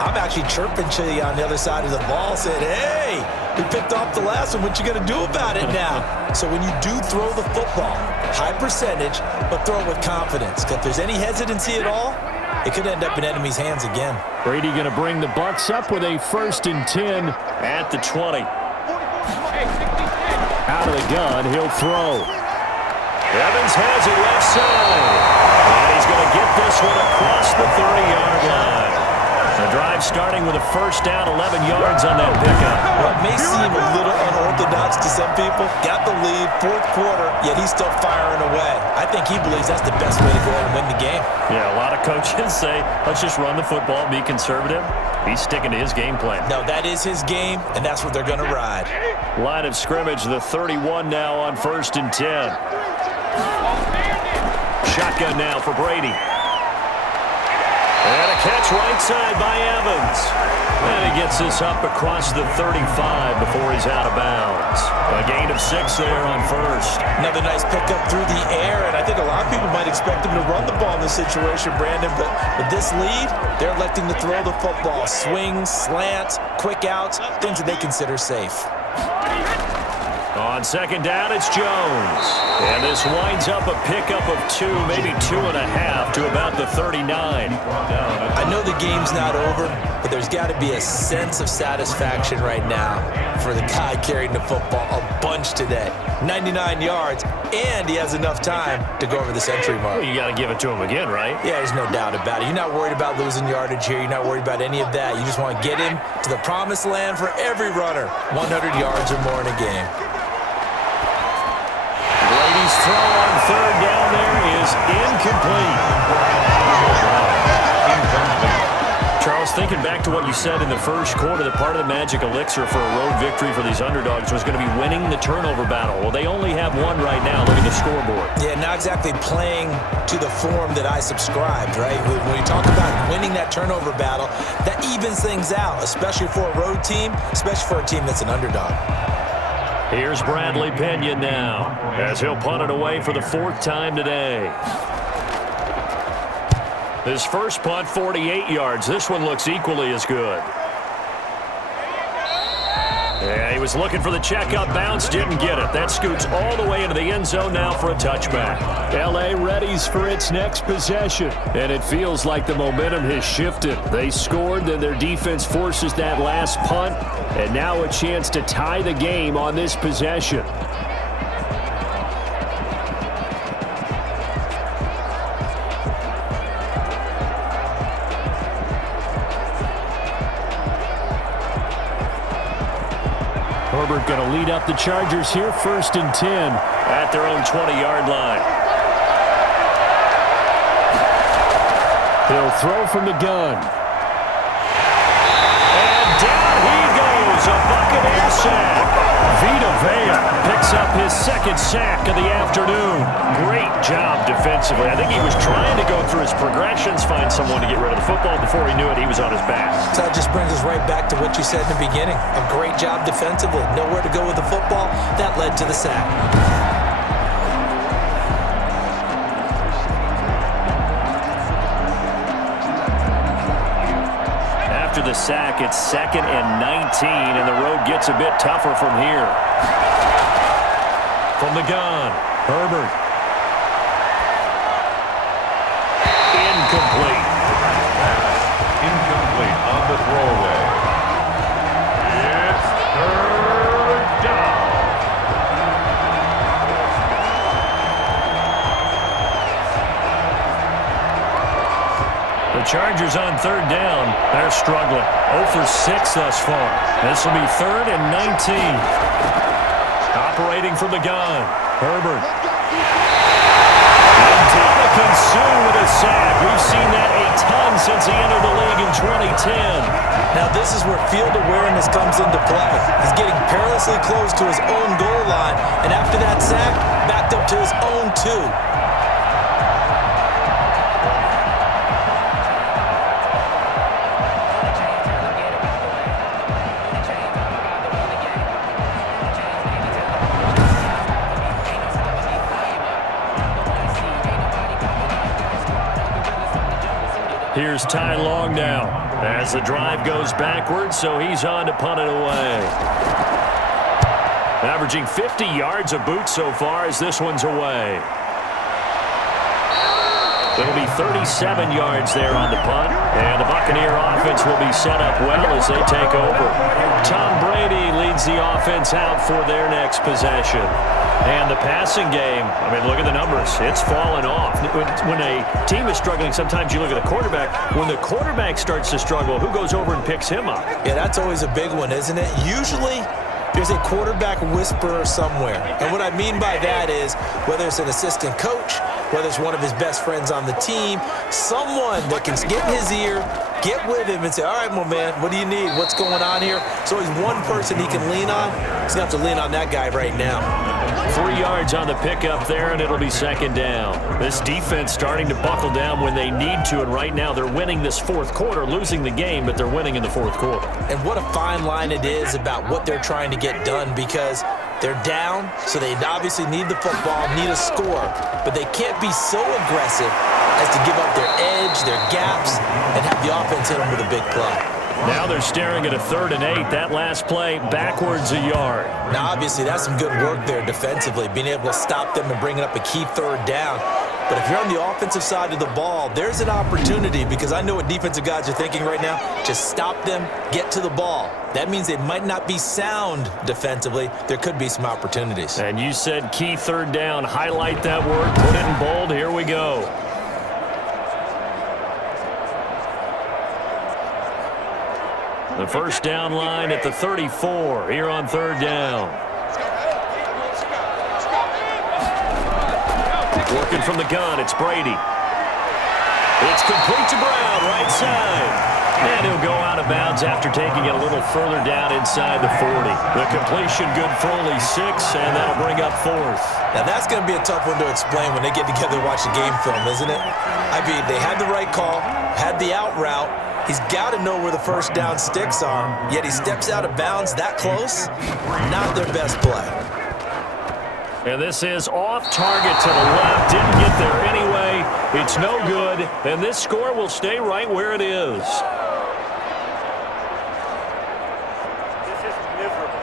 I'm actually chirping to you on the other side of the ball, saying, hey, we picked off the last one. What you going to do about it now? So when you do throw the football, high percentage, but throw it with confidence. Because if there's any hesitancy at all, it could end up in enemy's hands again. Brady going to bring the Bucs up with a 1st and 10 at the 20. Out of the gun, he'll throw. Evans has it left side. And he's going to get this one across the 30-yard line. The drive starting with a 1st down, 11 yards on that pickup. What may seem a little unorthodox to some people, got the lead, 4th quarter, yet he's still firing away. I think he believes that's the best way to go and win the game. Yeah, a lot of coaches say, let's just run the football, be conservative. He's sticking to his game plan. No, that is his game, and that's what they're going to ride. Line of scrimmage, the 31 now on 1st and 10. Shotgun now for Brady. And a catch right side by Evans. And he gets this up across the 35 before he's out of bounds. A gain of 6 there on 1st. Another nice pickup through the air, and I think a lot of people might expect him to run the ball in this situation, Brandon, but with this lead, they're electing to throw the football. Swings, slants, quick outs, things that they consider safe. On 2nd down, it's Jones. And this winds up a pickup of 2, maybe 2.5 to about the 39. I know the game's not over, but there's got to be a sense of satisfaction right now for the guy carrying the football a bunch today. 99 yards, and he has enough time to go over the century mark. Well, you got to give it to him again, right? Yeah, there's no doubt about it. You're not worried about losing yardage here. You're not worried about any of that. You just want to get him to the promised land for every runner. 100 yards or more in a game. Brady's throw on 3rd down there is incomplete. Charles, thinking back to what you said in the 1st quarter, that part of the magic elixir for a road victory for these underdogs was going to be winning the turnover battle. Well, they only have one right now. Look at the scoreboard. Yeah, not exactly playing to the form that I subscribed, right? When you talk about winning that turnover battle, that evens things out, especially for a road team, especially for a team that's an underdog. Here's Bradley Pena now, as he'll punt it away for the 4th time today. His first punt, 48 yards. This one looks equally as good. Yeah, he was looking for the check-up bounce, didn't get it. That scoots all the way into the end zone now for a touchback. L.A. readies for its next possession, and it feels like the momentum has shifted. They scored, then their defense forces that last punt, and now a chance to tie the game on this possession. Herbert going to lead up the Chargers here, 1st and 10 at their own 20-yard line. He'll throw from the gun. And down he goes, a Buccaneer sack. Vita Vea picks up his 2nd sack of the afternoon. Great job defensively. I think he was trying to go through his progressions, find someone to get rid of the football. Before he knew it, he was on his back. So that just brings us right back to what you said in the beginning. A great job defensively. Nowhere to go with the football. That led to the sack. After the sack, it's 2nd and 19, and the road gets a bit tougher from here. From the gun, Herbert. Incomplete. Incomplete on the throwaway. It's 3rd down. The Chargers on 3rd down. They're struggling. 0 for 6 thus far. This will be 3rd and 19. Operating from the gun, Herbert. And Suh with a sack. We've seen that a ton since he entered the league in 2010. Now this is where field awareness comes into play. He's getting perilously close to his own goal line, and after that sack, backed up to his own 2. Here's Ty Long now as the drive goes backwards, so he's on to punt it away. Averaging 50 yards a boot so far as this one's away. It'll be 37 yards there on the punt, and the Buccaneer offense will be set up well as they take over. Tom Brady leads the offense out for their next possession. And the passing game, I mean, look at the numbers. It's fallen off. When a team is struggling, sometimes you look at the quarterback. When the quarterback starts to struggle, who goes over and picks him up? Yeah, that's always a big one, isn't it? Usually, there's a quarterback whisperer somewhere. And what I mean by that is, whether it's an assistant coach, whether it's one of his best friends on the team, someone that can get in his ear, get with him and say, all right, my man, what do you need? What's going on here? So he's one person he can lean on. He's going to have to lean on that guy right now. 3 yards on the pickup there, and it'll be second down. This defense starting to buckle down when they need to, and right now they're winning this fourth quarter, losing the game, but they're winning in the fourth quarter. And what a fine line it is about what they're trying to get done, because they're down, so they obviously need the football, need a score, but they can't be so aggressive as to give up their edge, their gaps, and have the offense hit them with a big play. Now they're staring at a 3rd and 8. That last play backwards a yard. Now, obviously, that's some good work there defensively, being able to stop them and bringing up a key 3rd down. But if you're on the offensive side of the ball, there's an opportunity, because I know what defensive guys are thinking right now. Just stop them, get to the ball. That means they might not be sound defensively. There could be some opportunities. And you said key 3rd down. Highlight that word, put it in bold. Here we go. The first down line at the 34 here on 3rd down. Working from the gun, it's Brady. It's complete to Brown, right side. And he'll go out of bounds after taking it a little further down inside the 40. The completion good for only 6, and that'll bring up 4th. Now, that's going to be a tough one to explain when they get together and watch the game film, isn't it? I mean, they had the right call, had the out route. He's got to know where the first down sticks are, yet he steps out of bounds that close. Not their best play. And this is off target to the left. Didn't get there anyway. It's no good. And this score will stay right where it is. This is miserable.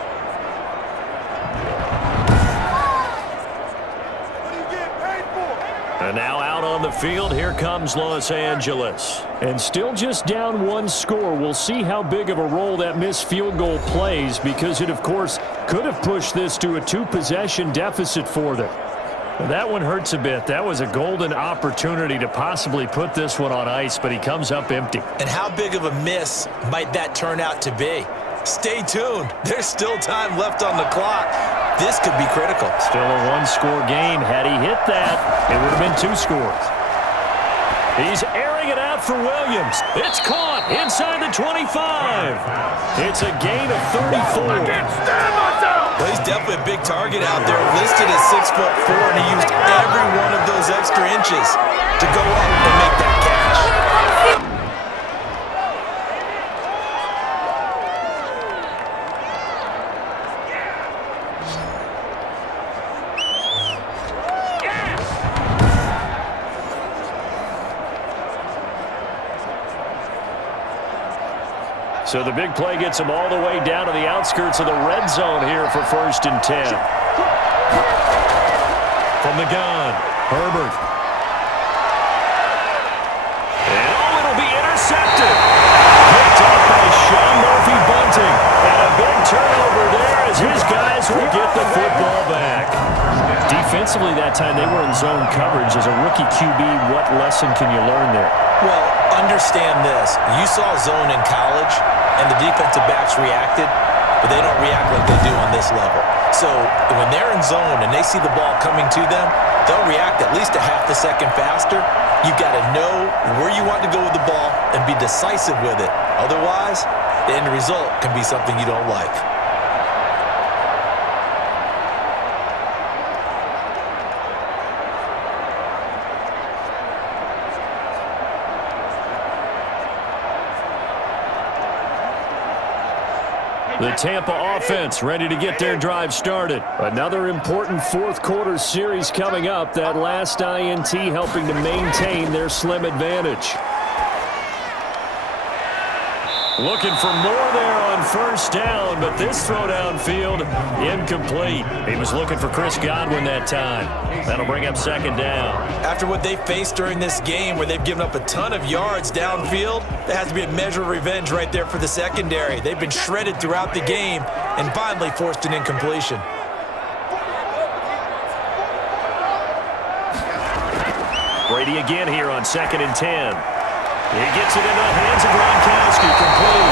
What are you getting paid for? And now out on the field, here comes Los Angeles. And still just down 1 score. We'll see how big of a role that missed field goal plays, because it, of course, could have pushed this to a 2-possession deficit for them. Well, that one hurts a bit. That was a golden opportunity to possibly put this one on ice, but he comes up empty. And how big of a miss might that turn out to be? Stay tuned. There's still time left on the clock. This could be critical. Still a 1-score game. Had he hit that, it would have been 2 scores. He's airing it out for Williams. It's caught inside the 25. It's a gain of 34. Well, he's definitely a big target out there, listed at 6'4", and he used every one of those extra inches to go up and make that catch. So the big play gets him all the way down to the outskirts of the red zone here for 1st and 10. From the gun, Herbert. And it'll be intercepted. Picked up by Sean Murphy-Bunting. And a big turnover there as his guys will get the football back. Defensively that time, they were in zone coverage. As a rookie QB, what lesson can you learn there? Well, understand this. You saw zone in college, and the defensive backs reacted, but they don't react like they do on this level. So when they're in zone and they see the ball coming to them, they'll react at least a half a second faster. You've got to know where you want to go with the ball and be decisive with it. Otherwise, the end result can be something you don't like. The Tampa offense ready to get their drive started. Another important 4th quarter series coming up. That last INT helping to maintain their slim advantage. Looking for more there on first down, but this throw downfield, incomplete. He was looking for Chris Godwin that time. That'll bring up second down. After what they faced during this game where they've given up a ton of yards downfield, there has to be a measure of revenge right there for the secondary. They've been shredded throughout the game and finally forced an incompletion. Brady again here on 2nd and 10. He gets it into the hands of Gronkowski, complete.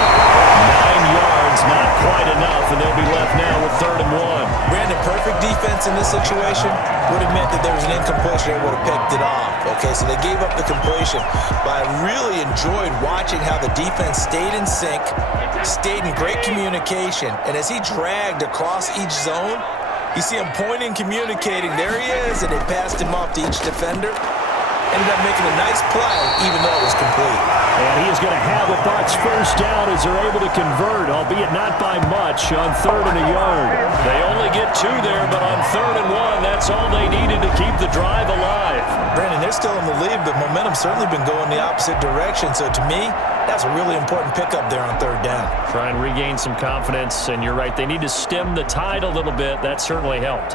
9 yards, not quite enough, and they'll be left now with 3rd and 1. Brandon, perfect defense in this situation would have meant that there was an incompletion. They would have picked it off. Okay, so they gave up the completion. But I really enjoyed watching how the defense stayed in sync, stayed in great communication, and as he dragged across each zone, you see him pointing, communicating. There he is, and they passed him off to each defender. Ended up making a nice play, even though it was complete. And he is going to have the Bucs first down as they're able to convert, albeit not by much, on 3rd and a yard. They only get 2 there, but on 3rd and 1, that's all they needed to keep the drive alive. Brandon, they're still in the lead, but momentum's certainly been going the opposite direction. So to me, that's a really important pickup there on 3rd down. Try and regain some confidence, and you're right, they need to stem the tide a little bit. That certainly helped.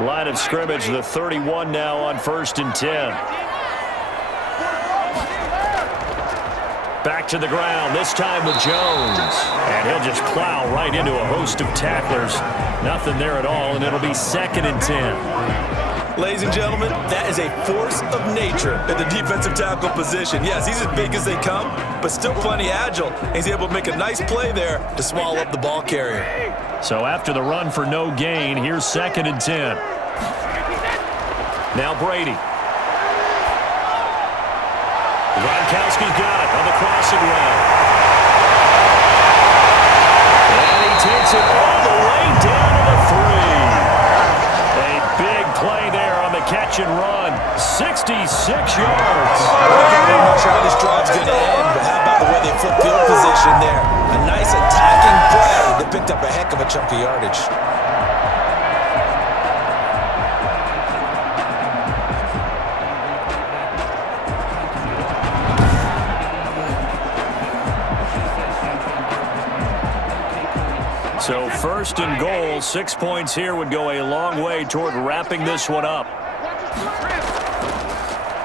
Line of scrimmage, the 31 now on 1st and 10. Back to the ground, this time with Jones. And he'll just plow right into a host of tacklers. Nothing there at all, and it'll be 2nd and 10. Ladies and gentlemen, that is a force of nature at the defensive tackle position. Yes, he's as big as they come, but still plenty agile. He's able to make a nice play there to swallow up the ball carrier. So after the run for no gain, here's 2nd and 10. Now Brady. Gronkowski's got it on the crossing route. And he takes it all the way down to the 3. A big play there on the catch and run. 66 yards. I'm not sure how this drive's going to end, but how about the way they flip field position there? A nice attacking play that picked up a heck of a chunk of yardage. So 1st and goal, 6 points here would go a long way toward wrapping this one up.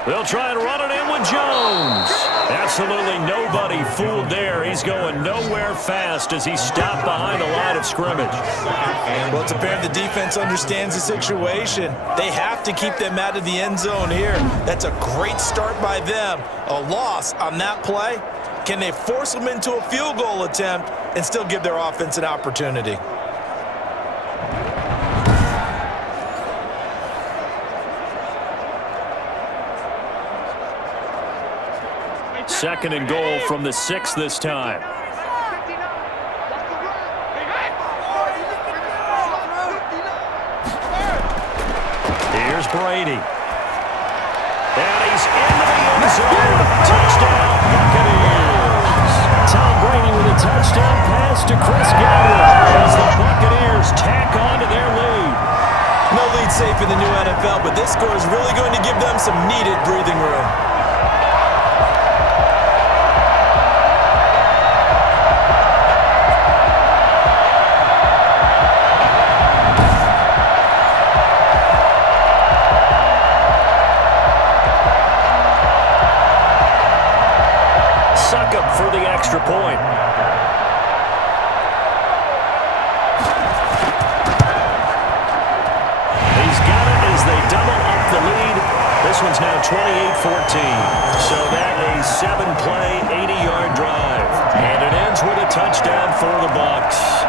They'll try and run it in with Jones. Absolutely nobody fooled there. He's going nowhere fast as he stopped behind the line of scrimmage. Well, it's apparent the defense understands the situation. They have to keep them out of the end zone here. That's a great start by them. A loss on that play. Can they force them into a field goal attempt and still give their offense an opportunity? Second and goal from the 6 this time. Here's Brady. And he's into the end zone. Touchdown, Buccaneers. Tom Brady with a touchdown pass to Chris Godwin as the Buccaneers tack on to their lead. No lead safe in the new NFL, but this score is really going to give them some needed breathing room. For the extra point. He's got it as they double up the lead. This one's now 28-14. So that a 7-play, 80-yard drive. And it ends with a touchdown for the Bucs.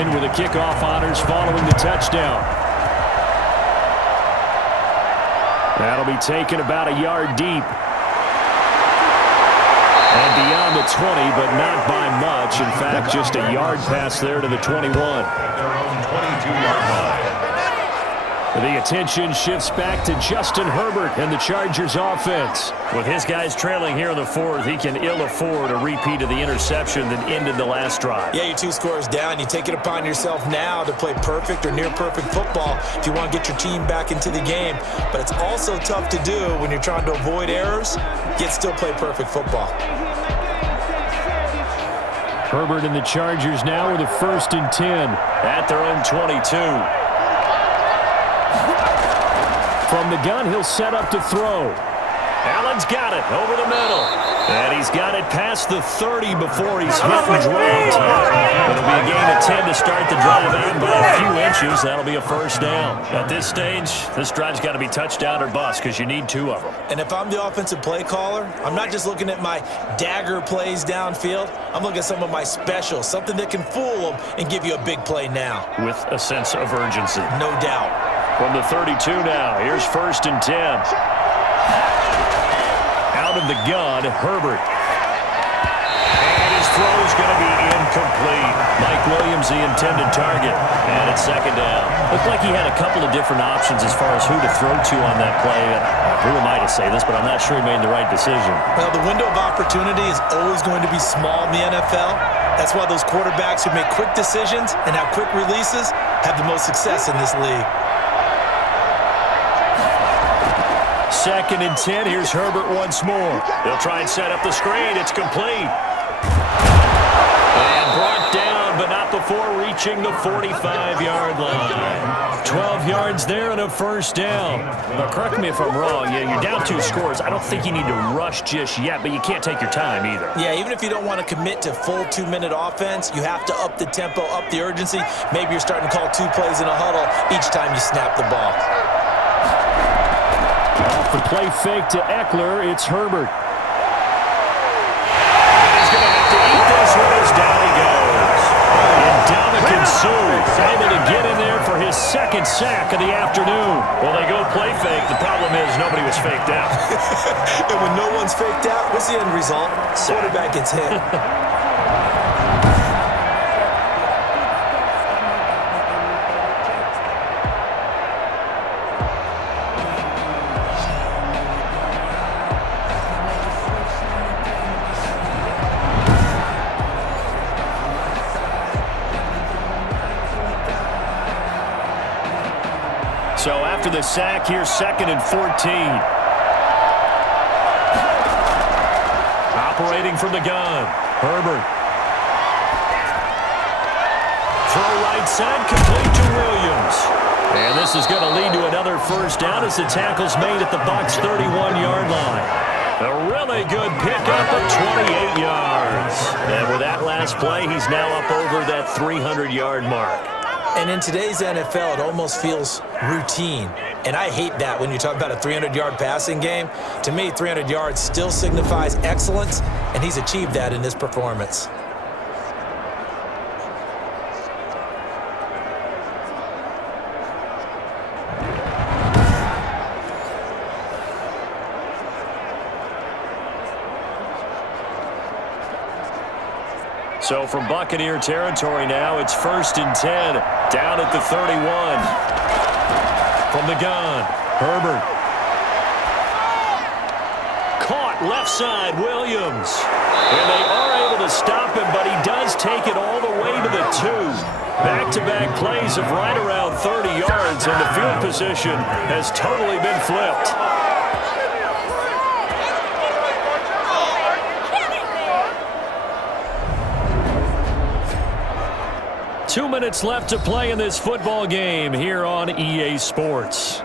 With the kickoff honors following the touchdown. That'll be taken about a yard deep. And beyond the 20, but not by much. In fact, just a yard pass there to the 21. At their own 22-yard line. The attention shifts back to Justin Herbert and the Chargers offense. With his guys trailing here in the fourth, he can ill afford a repeat of the interception that ended the last drive. Yeah, you're 2 scores down. You take it upon yourself now to play perfect or near perfect football if you want to get your team back into the game. But it's also tough to do when you're trying to avoid errors, yet still play perfect football. Herbert and the Chargers now with a 1st and 10 at their own 22. From the gun, he'll set up to throw. Allen's got it over the middle. And he's got it past the 30 before he's hit and dropped. It'll be a gain of 10 to start the drive out by a few inches. That'll be a 1st down. At this stage, this drive's got to be touchdown or bust because you need 2 of them. And if I'm the offensive play caller, I'm not just looking at my dagger plays downfield. I'm looking at some of my specials, something that can fool them and give you a big play now. With a sense of urgency. No doubt. From the 32 now, here's 1st and 10. Out of the gun, Herbert. And his throw's going to be incomplete. Mike Williams, the intended target. And it's 2nd down. Looked like he had a couple of different options as far as who to throw to on that play. Who am I to say this, but I'm not sure he made the right decision. Well, the window of opportunity is always going to be small in the NFL. That's why those quarterbacks who make quick decisions and have quick releases have the most success in this league. 2nd and 10. Here's Herbert once more. They'll try and set up the screen. It's complete. And brought down, but not before reaching the 45-yard line. 12 yards there and a 1st down. Now, correct me if I'm wrong. Yeah, you're down 2 scores. I don't think you need to rush just yet, but you can't take your time either. Yeah, even if you don't want to commit to full 2-minute offense, you have to up the tempo, up the urgency. Maybe you're starting to call 2 plays in a huddle each time you snap the ball. Off the play fake to Eckler, it's Herbert. He's going to have to eat this one as down he goes. And Dominican Suh able to get in there for his 2nd sack of the afternoon. Well, they go play fake. The problem is nobody was faked out. And when no one's faked out, what's the end result? Quarterback gets hit. So after the sack, here's 2nd and 14. Operating from the gun, Herbert. Throw right side, complete to Williams. And this is going to lead to another 1st down as the tackle's made at the Bucs' 31-yard line. A really good pickup of 28 yards. And with that last play, he's now up over that 300-yard mark. And in today's NFL, it almost feels routine. And I hate that when you talk about a 300-yard passing game. To me, 300 yards still signifies excellence, and he's achieved that in this performance. So from Buccaneer territory now, it's 1st and 10, down at the 31. From the gun, Herbert. Caught left side, Williams. And they are able to stop him, but he does take it all the way to the 2. Back-to-back plays of right around 30 yards, and the field position has totally been flipped. 2 minutes left to play in this football game here on EA Sports.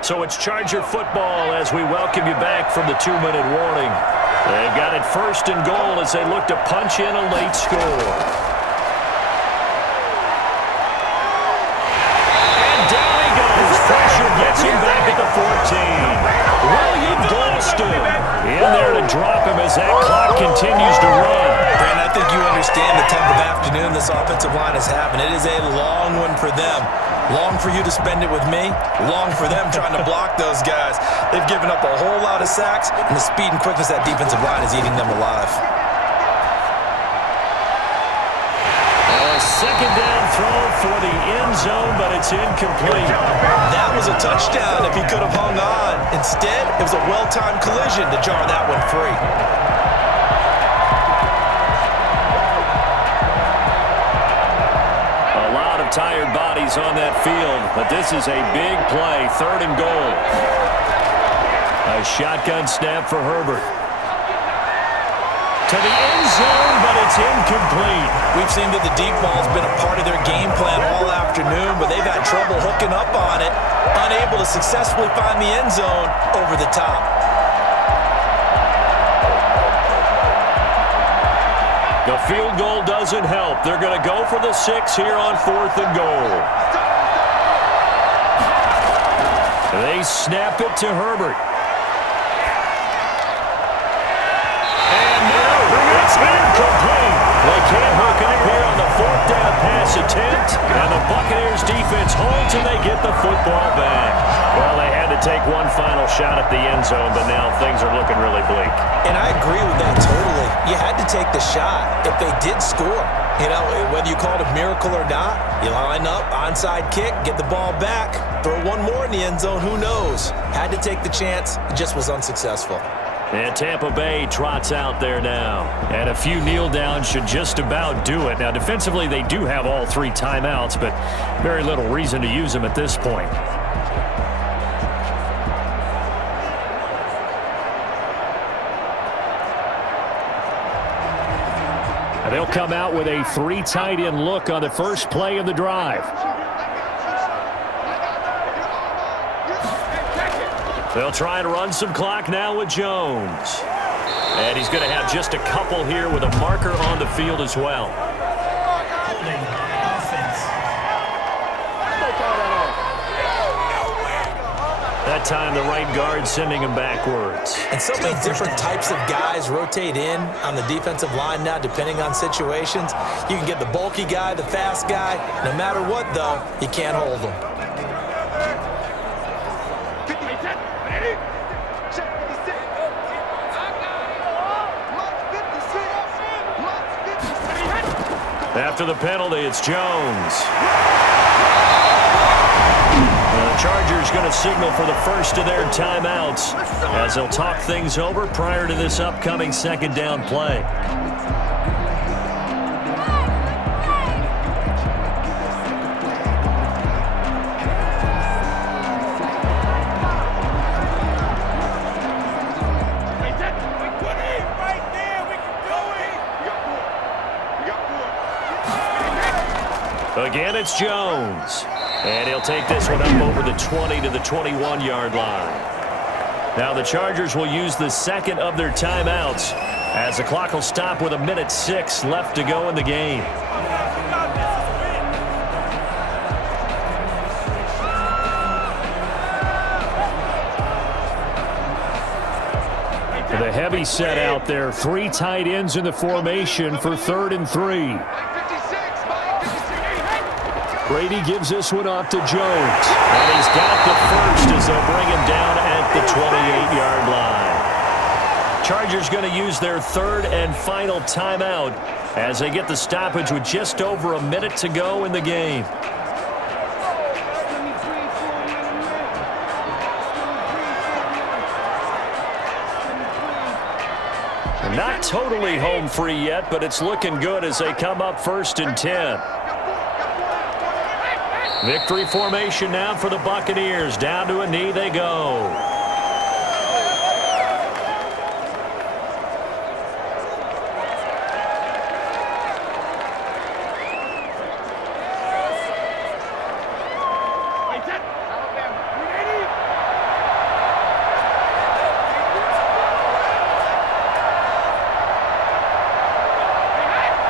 So it's Charger football as we welcome you back from the 2-minute warning. They've got it 1st and goal as they look to punch in a late score. And down he goes. Pressure gets him as that clock continues to run. Brandon, I think you understand the type of afternoon this offensive line is having. It is a long one for them. Long for you to spend it with me. Long for them trying to block those guys. They've given up a whole lot of sacks, and the speed and quickness of that defensive line is eating them alive. A second down throw for the end zone, but it's incomplete. That was a touchdown if he could have hung on. Instead, it was a well-timed collision to jar that one free. Tired bodies on that field, but this is a big play, 3rd and goal. A shotgun snap for Herbert. To the end zone, but it's incomplete. We've seen that the deep ball's been a part of their game plan all afternoon, but they've had trouble hooking up on it, unable to successfully find the end zone over the top. The field goal doesn't help. They're going to go for the 6 here on 4th and goal. They snap it to Herbert. And now it's incomplete. They can't hook up here on the 4th down pass attempt. And the Buccaneers defense holds and they get the football back. Well, they had to take one final shot at the end zone, but now things are looking really bleak. And I agree with that totally. You had to take the shot if they did score. You know, whether you call it a miracle or not, you line up, onside kick, get the ball back, throw one more in the end zone, who knows? Had to take the chance, it just was unsuccessful. And Tampa Bay trots out there now. And a few kneel downs should just about do it. Now, defensively, they do have all 3 timeouts, but very little reason to use them at this point. And they'll come out with a 3 tight end look on the first play of the drive. They'll try and run some clock now with Jones. And he's going to have just a couple here with a marker on the field as well. Holding. Offense. That time the right guard sending him backwards. And so many different types of guys rotate in on the defensive line now depending on situations. You can get the bulky guy, the fast guy. No matter what, though, you can't hold them. After the penalty, it's Jones. The Chargers going to signal for the first of their timeouts as they'll talk things over prior to this upcoming 2nd down play. Again, it's Jones. And he'll take this one up over the 20 to the 21-yard line. Now the Chargers will use the 2nd of their timeouts as the clock will stop with 1:06 left to go in the game. The heavy set out there. 3 tight ends in the formation for 3rd and 3. Brady gives this one off to Jones. And he's got the first as they'll bring him down at the 28-yard line. Chargers going to use their 3rd and final timeout as they get the stoppage with just over a minute to go in the game. Not totally home free yet, but it's looking good as they come up 1st and 10. Victory formation now for the Buccaneers. Down to a knee they go.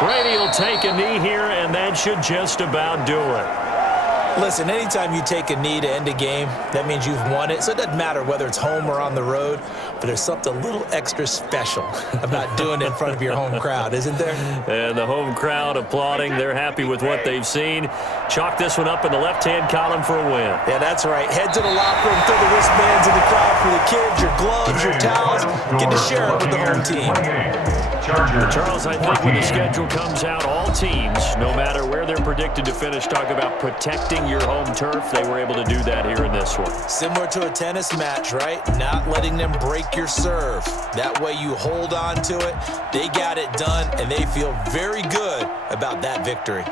Brady will take a knee here, and that should just about do it. Listen, anytime you take a knee to end a game, that means you've won it. So it doesn't matter whether it's home or on the road, but there's something a little extra special about doing it in front of your home crowd, isn't there? And the home crowd applauding. They're happy with what they've seen. Chalk this one up in the left-hand column for a win. Yeah, that's right. Head to the locker room, throw the wristbands in the crowd for the kids, your gloves, your towels. Get to share it with the home team. Charles, I think when the schedule comes out, all teams, no matter where they're predicted to finish, talk about protecting your home turf. They were able to do that here in this one. Similar to a tennis match, right? Not letting them break your serve. That way you hold on to it. They got it done, and they feel very good about that victory.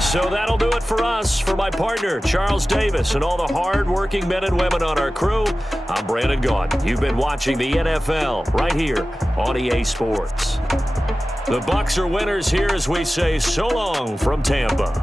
So that'll do it for us. For my partner, Charles Davis, and all the hard-working men and women on our crew, I'm Brandon Gaudin. You've been watching the NFL right here on EA Sports. The Bucs are winners here as we say so long from Tampa.